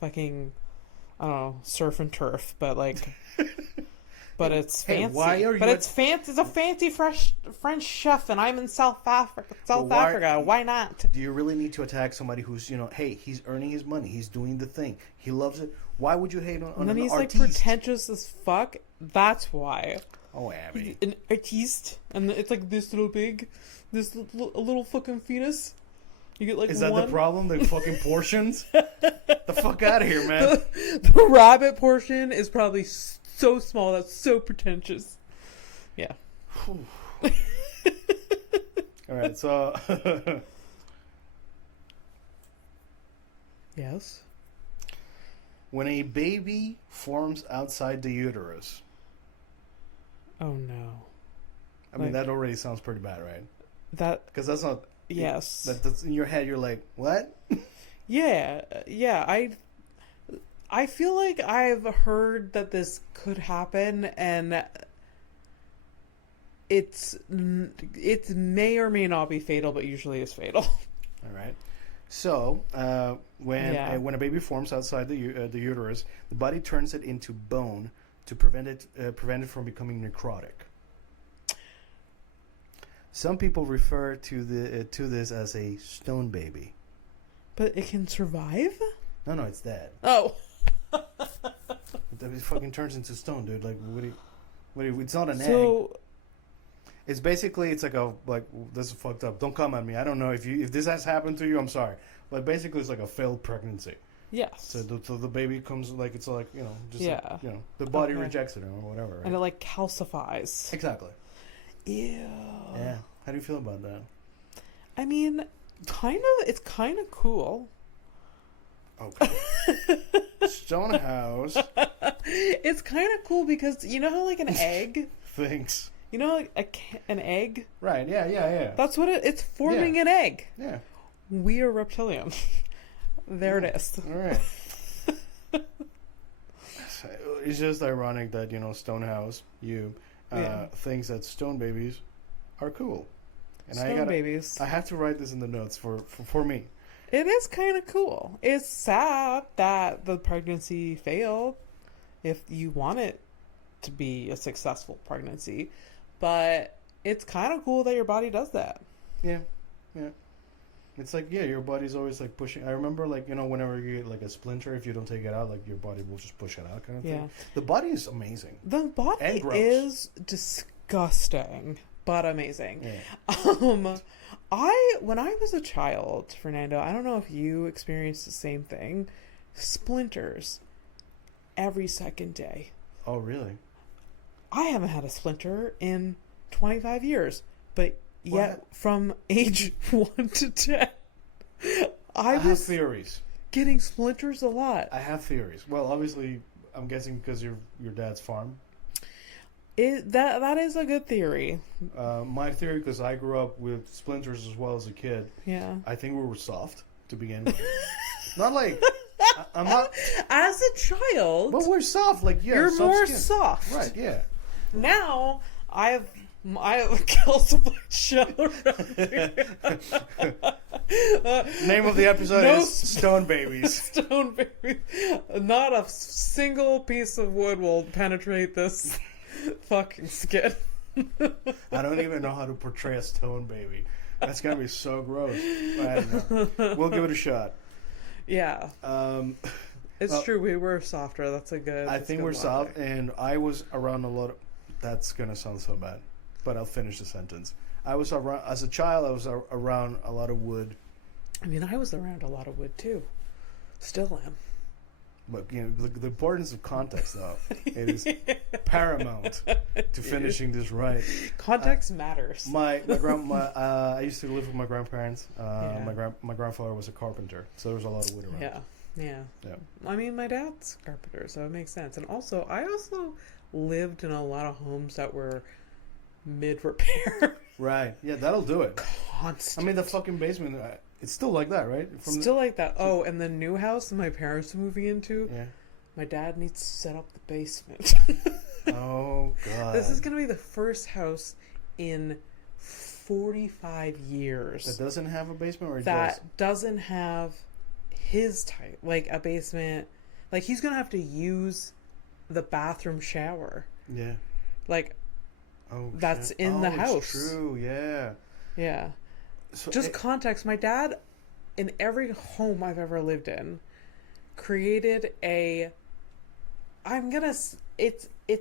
fucking, I don't know, surf and turf, but like, but it's fancy. Hey, why are you? But it's fancy. It's a fancy French chef, and I'm in South Africa. Africa. Why not? Do you really need to attack somebody who's hey, he's earning his money, he's doing the thing, he loves it? Why would you hate on and then an he's artiste? Like pretentious as fuck. That's why. Oh, Abby. An artiste, and it's like this little fucking fetus. You get like Is that one. the problem? The fucking portions? The fuck out of here, man. The rabbit portion is probably so small. That's so pretentious. Yeah. All right, so yes. When a baby forms outside the uterus. Oh no. I mean, that already sounds pretty bad, right? Because that's not. Yes. That's in your head. You're like, what? Yeah. I feel like I've heard that this could happen, and it may or may not be fatal, but usually is fatal. All right. So when a baby forms outside the uterus, the body turns it into bone to prevent it from becoming necrotic. Some people refer to this as a stone baby. But it can survive? No, it's dead. Oh. It fucking turns into stone, dude. Like, what do you, it's not an egg. It's basically, it's like this is fucked up. Don't come at me. I don't know if this has happened to you. I'm sorry, but basically, it's like a failed pregnancy. Yes. So the baby comes like it's like just yeah. like, the body rejects it or whatever. Right? And it like calcifies. Exactly. Ew. Yeah. How do you feel about that? I mean, it's kind of cool. Okay. Stonehouse. It's kind of cool because you know how like an egg, Thanks. you know like an egg? Right. Yeah. That's what it's forming an egg. Yeah. We are reptilian. There it is. All right. It's just ironic that, Stonehouse, thinks that stone babies are cool. And Stone babies. I have to write this in the notes for me. It is kind of cool. It's sad that the pregnancy failed if you want it to be a successful pregnancy. But it's kind of cool that your body does that. Yeah. It's like, your body's always like pushing. I remember whenever you get like a splinter, if you don't take it out, like your body will just push it out kind of thing. The body is amazing. The body is disgusting, but amazing. Yeah. When I was a child, Fernando, I don't know if you experienced the same thing. Splinters every second day. Oh, really? I haven't had a splinter in 25 years, but yet from age 1 to 10, I have was theories. Getting splinters a lot. I have theories. Well, obviously, I'm guessing because your dad's farm. That is a good theory. My theory, because I grew up with splinters as well as a kid. Yeah. I think we were soft to begin with. Not like I'm not. As a child, but we're soft. Like you're soft more skin. soft. Right. Yeah. Now I have calcified shell around here. Name of the episode is Stone Babies. Stone Babies. Not a single piece of wood will penetrate this fucking skin. I don't even know how to portray a stone baby. That's gonna be so gross. I don't know. We'll give it a shot. Yeah. It's true. We were softer. That's a good. I think we're soft, and I was around a lot of. That's gonna sound so bad, but I'll finish the sentence. I was around as a child. I was around a lot of wood. I mean, I was around a lot of wood too. Still am. But the importance of context, though, it is paramount to finishing this right. Context matters. I used to live with my grandparents. My grandfather was a carpenter, so there was a lot of wood around. Yeah. I mean, my dad's a carpenter, so it makes sense. And also, I lived in a lot of homes that were mid-repair. Right. Yeah, that'll do it. Constant. I mean, the fucking basement. It's still like that, right? Still like that. Oh, and the new house that my parents are moving into, yeah. My dad needs to set up the basement. Oh, God. This is going to be the first house in 45 years. That doesn't have a basement, or it that doesn't have his type, like a basement. Like, he's going to have to use the bathroom shower. Yeah. Like, that's shit. in the house. It's true, yeah. Yeah. So just context, my dad, in every home I've ever lived in, created it's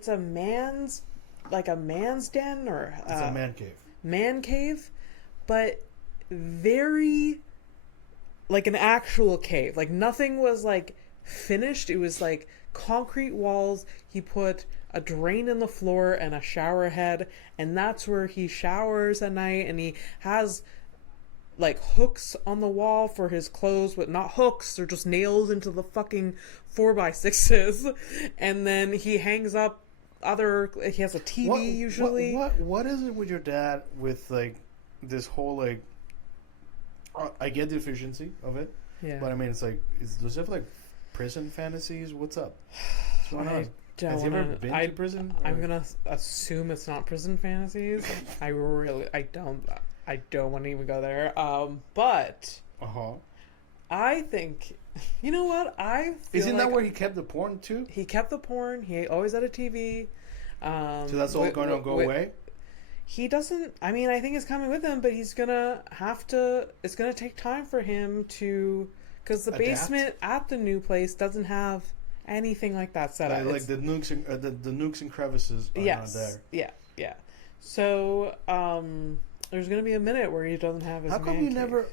a man's den, or it's a man cave. Man cave, but very like an actual cave. Like, nothing was like finished. It was like concrete walls. He put a drain in the floor and a shower head, and that's where he showers at night, and he has like hooks on the wall for his clothes, but not hooks, they're just nails into the fucking 4x6s. And then he hangs up he has a TV usually. What is it with your dad with like this whole like I get the efficiency of it. Yeah. But I mean, it's like, does it have like prison fantasies? What's up? What's going on? Has he ever been to prison? Or? I'm gonna assume it's not prison fantasies. I don't want to even go there. But I think, you know what? Isn't that where he kept the porn too? He kept the porn. He always had a TV. So that's all going to go away? He doesn't. I mean, I think it's coming with him, but he's gonna have to. It's gonna take time for him to, because the basement at the new place doesn't have anything like that set up. Like the nooks and the nooks and crevices are not there. Yeah. So there's gonna be a minute where he doesn't have his. How come you never?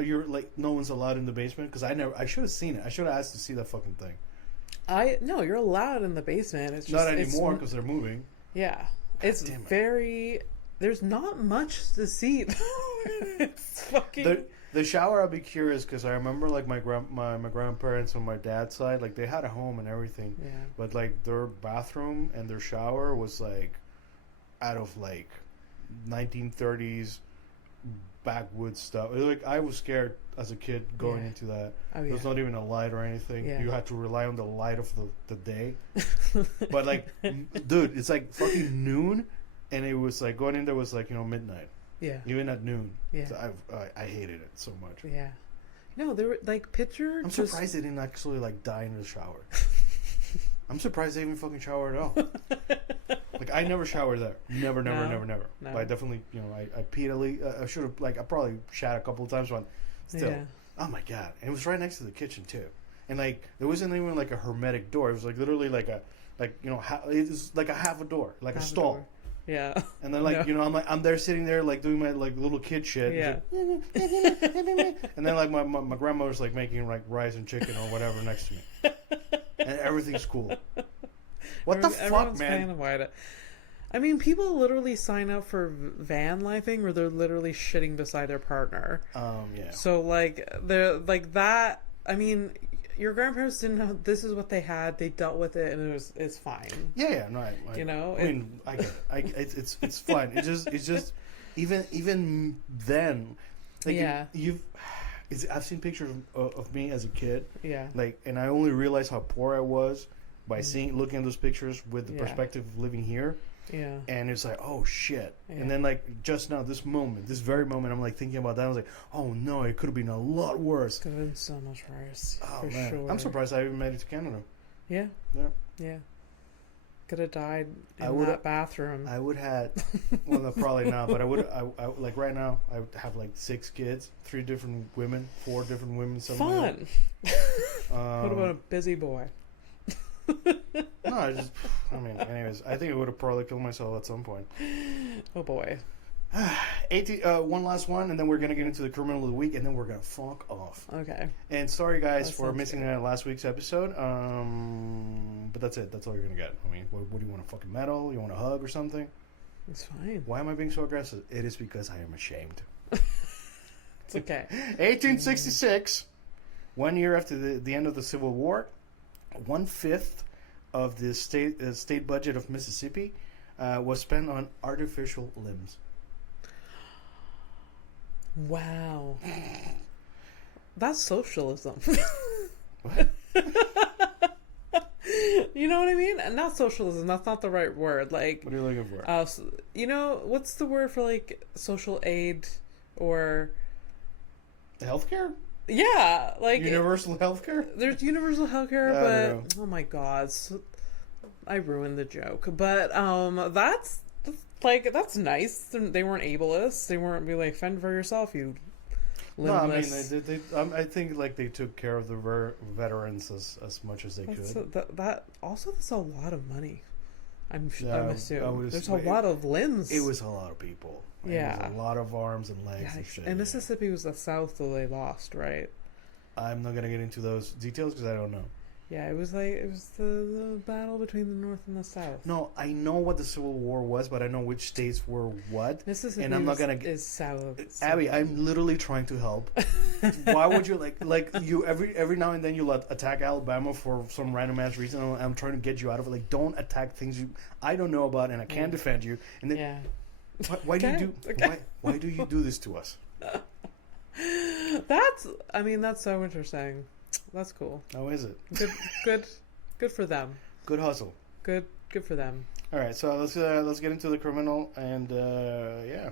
You're like, no one's allowed in the basement, because I should have seen it. I should have asked to see that fucking thing. No, you're allowed in the basement. It's just not anymore because they're moving. Yeah. It's very there's not much to see. It's fucking. The shower, I'll be curious because I remember like my grandparents on my dad's side, like they had a home and everything, Yeah. but like their bathroom and their shower was like out of like 1930s backwoods stuff. It was, like I was scared as a kid going into that. Oh, There's yeah. not even a light or anything. Yeah. You had to rely on the light of the day. But like, dude, it's like fucking noon, and it was like going in there was like midnight. Yeah. Even at noon. Yeah. So I hated it so much. Yeah. No, there were like picture. I'm just... surprised they didn't actually like die in the shower. I'm surprised they even fucking showered at all. Like I never showered there. Never. No. But I definitely, I peed at least. I should have I probably shat a couple of times, but still. Yeah. Oh my god! And it was right next to the kitchen too. And like there wasn't even like a hermetic door. It was like literally like it was like a half a door, like a stall. Door. Yeah. And then like I'm there sitting there like doing my like little kid shit. Yeah. And then like my grandmother's like making like rice and chicken or whatever next to me, and everything's cool. What the fuck, man? I mean, people literally sign up for van lifing where they're literally shitting beside their partner. Yeah. So like they're like that. I mean, your grandparents didn't know this is what they had. They dealt with it, and it's fine. Yeah. No, I mean, I get it. It's fine. It's just even then, like yeah. I've seen pictures of me as a kid. Yeah. Like, and I only realized how poor I was by looking at those pictures with the perspective of living here. Yeah. And it's like, oh shit. Yeah. And then like just now, this very moment, I'm like thinking about that. I was like, oh no, it could have been a lot worse. Could have been so much worse. Oh for man, sure. I'm surprised I even made it to Canada. Yeah. Yeah. Yeah. Could have died in that bathroom. I would have. Well, no, probably not. But I would. I like right now. I would have like 6 kids, 3 different women, 4 different women. Fun. What about a busy boy? No, anyways, I think I would have probably killed myself at some point. Oh boy. 18, one last one, and then we're gonna get into the criminal of the week, and then we're gonna funk off. Okay. And sorry guys That for sounds missing last week's episode. But that's it. That's all you're gonna get. I mean, what do you want? A fucking medal? You want a hug or something? It's fine. Why am I being so aggressive? It is because I am ashamed. It's okay. 1866, 1 year after the end of the Civil War, 1/5 of the state budget of Mississippi was spent on artificial limbs. Wow. That's socialism. What? You know what I mean? And not socialism. That's not the right word. Like, What are you looking for? what's the word for like social aid or Healthcare? yeah, like Universal healthcare? there's universal healthcare, I but don't know. oh my god, I ruined the joke. But that's nice. They weren't ableists. They weren't be like fend for yourself, you limbless. No, I mean, I think like they took care of the veterans as much as they could. That's a lot of money. I'm Yeah, assuming there's a lot of limbs. It was a lot of people. Yeah. It was a lot of arms and legs and shit. And Mississippi was the South, so they lost, right? I'm not gonna get into those details because I don't know. Yeah, it was the battle between the North and the South. No, I know what the Civil War was, but I know which states were what. Mississippi and I'm not gonna is South. Abby, I'm literally trying to help. Why would you like you every now and then you attack Alabama for some random ass reason? I'm trying to get you out of it. Like, don't attack things I don't know about, and I can't defend you. And then why do you do this to us? That's so interesting. That's cool. How is it? Good for them. Good hustle. Good for them. All right, so let's get into the criminal and yeah.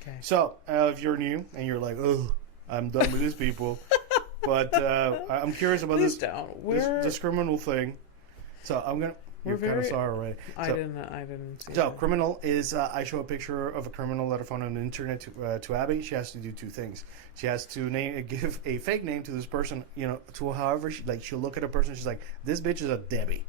Okay. So if you're new and you're like, oh, I'm done with these people, but I'm curious about this criminal thing. So I'm gonna. You kind of saw her already. I didn't see So it. criminal is I show a picture of a criminal that I found on the internet to Abby. She has to do 2 things. She has to give a fake name to this person, to however she'll look at a person. She's like, this bitch is a Debbie,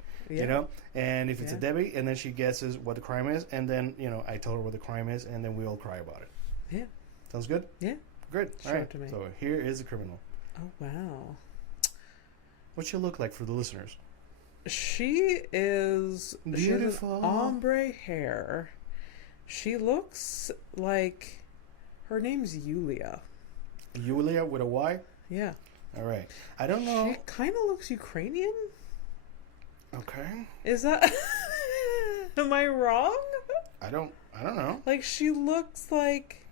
and if it's a Debbie, and then she guesses what the crime is, and then I tell her what the crime is, and then we all cry about it. Yeah. Sounds good. Yeah. Good. Show All right. it to me. So here is the criminal. Oh wow. What she look like for the listeners? She is beautiful. She has an ombre hair. She looks like her name's Yulia. Yulia with a Y? Yeah. All right. I don't know. She kind of looks Ukrainian. Okay. Is that... Am I wrong? I don't know. Like, she looks like...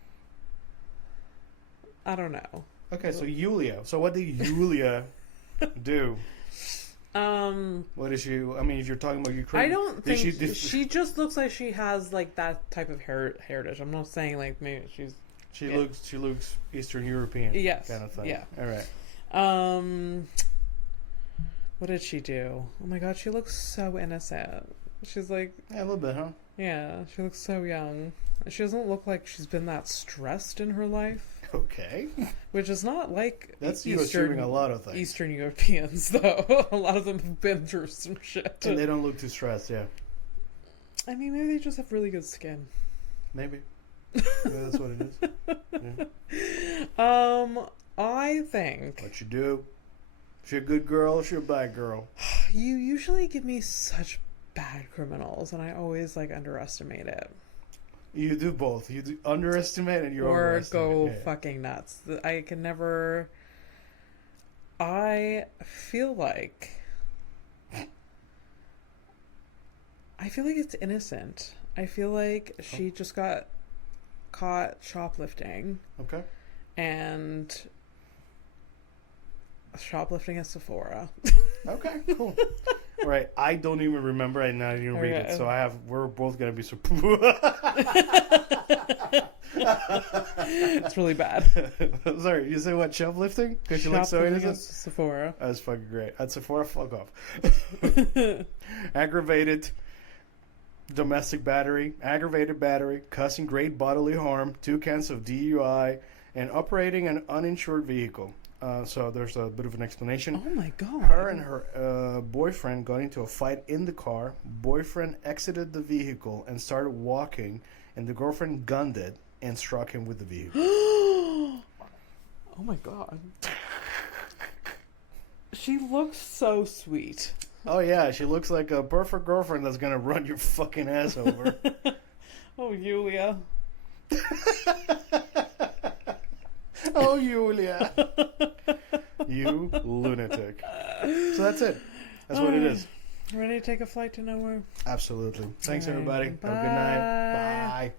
I don't know. Okay, so Yulia. So what did Yulia do? What is she? I mean, if you're talking about Ukraine, I don't think she, she just looks like she has like that type of heritage. I'm not saying like maybe she's. She looks Eastern European. Yes. Kind of thing. Yeah. All right. What did she do? Oh my god, she looks so innocent. She's like. Yeah, a little bit, huh? Yeah, she looks so young. She doesn't look like she's been that stressed in her life. Okay. Which is not like that's you assuming a lot of things. Eastern Europeans, though. A lot of them have been through some shit. And they don't look too stressed, yeah. I mean, maybe they just have really good skin. Maybe. Yeah, that's what it is. Yeah. I think... What you do? Is she a good girl or is she a bad girl? You usually give me such bad criminals, and I always, like, underestimate it. You do both. You do underestimate and you or overestimate. go yeah. fucking nuts. I can never. I feel like it's innocent. I feel like she just got caught shoplifting. Okay. And shoplifting at Sephora. Okay, cool. Right, I don't even remember it, and I didn't read it, so we're both gonna be surprised. It's really bad. Sorry, you say what, shoplifting? Because you look so innocent? Sephora. That's fucking great. At Sephora, fuck off. Aggravated domestic battery, aggravated battery, causing great bodily harm, 2 counts of DUI, and operating an uninsured vehicle. So there's a bit of an explanation. Oh my god. Her and her boyfriend got into a fight in the car. Boyfriend exited the vehicle and started walking, and the girlfriend gunned it and struck him with the vehicle. Oh my god. She looks so sweet. Oh yeah, she looks like a perfect girlfriend that's gonna run your fucking ass over. Oh, Yulia. Oh, Yulia. You lunatic. So that's it. That's what it is. Ready to take a flight to nowhere? Absolutely. Thanks, All right. everybody. Bye. Have a good night. Bye.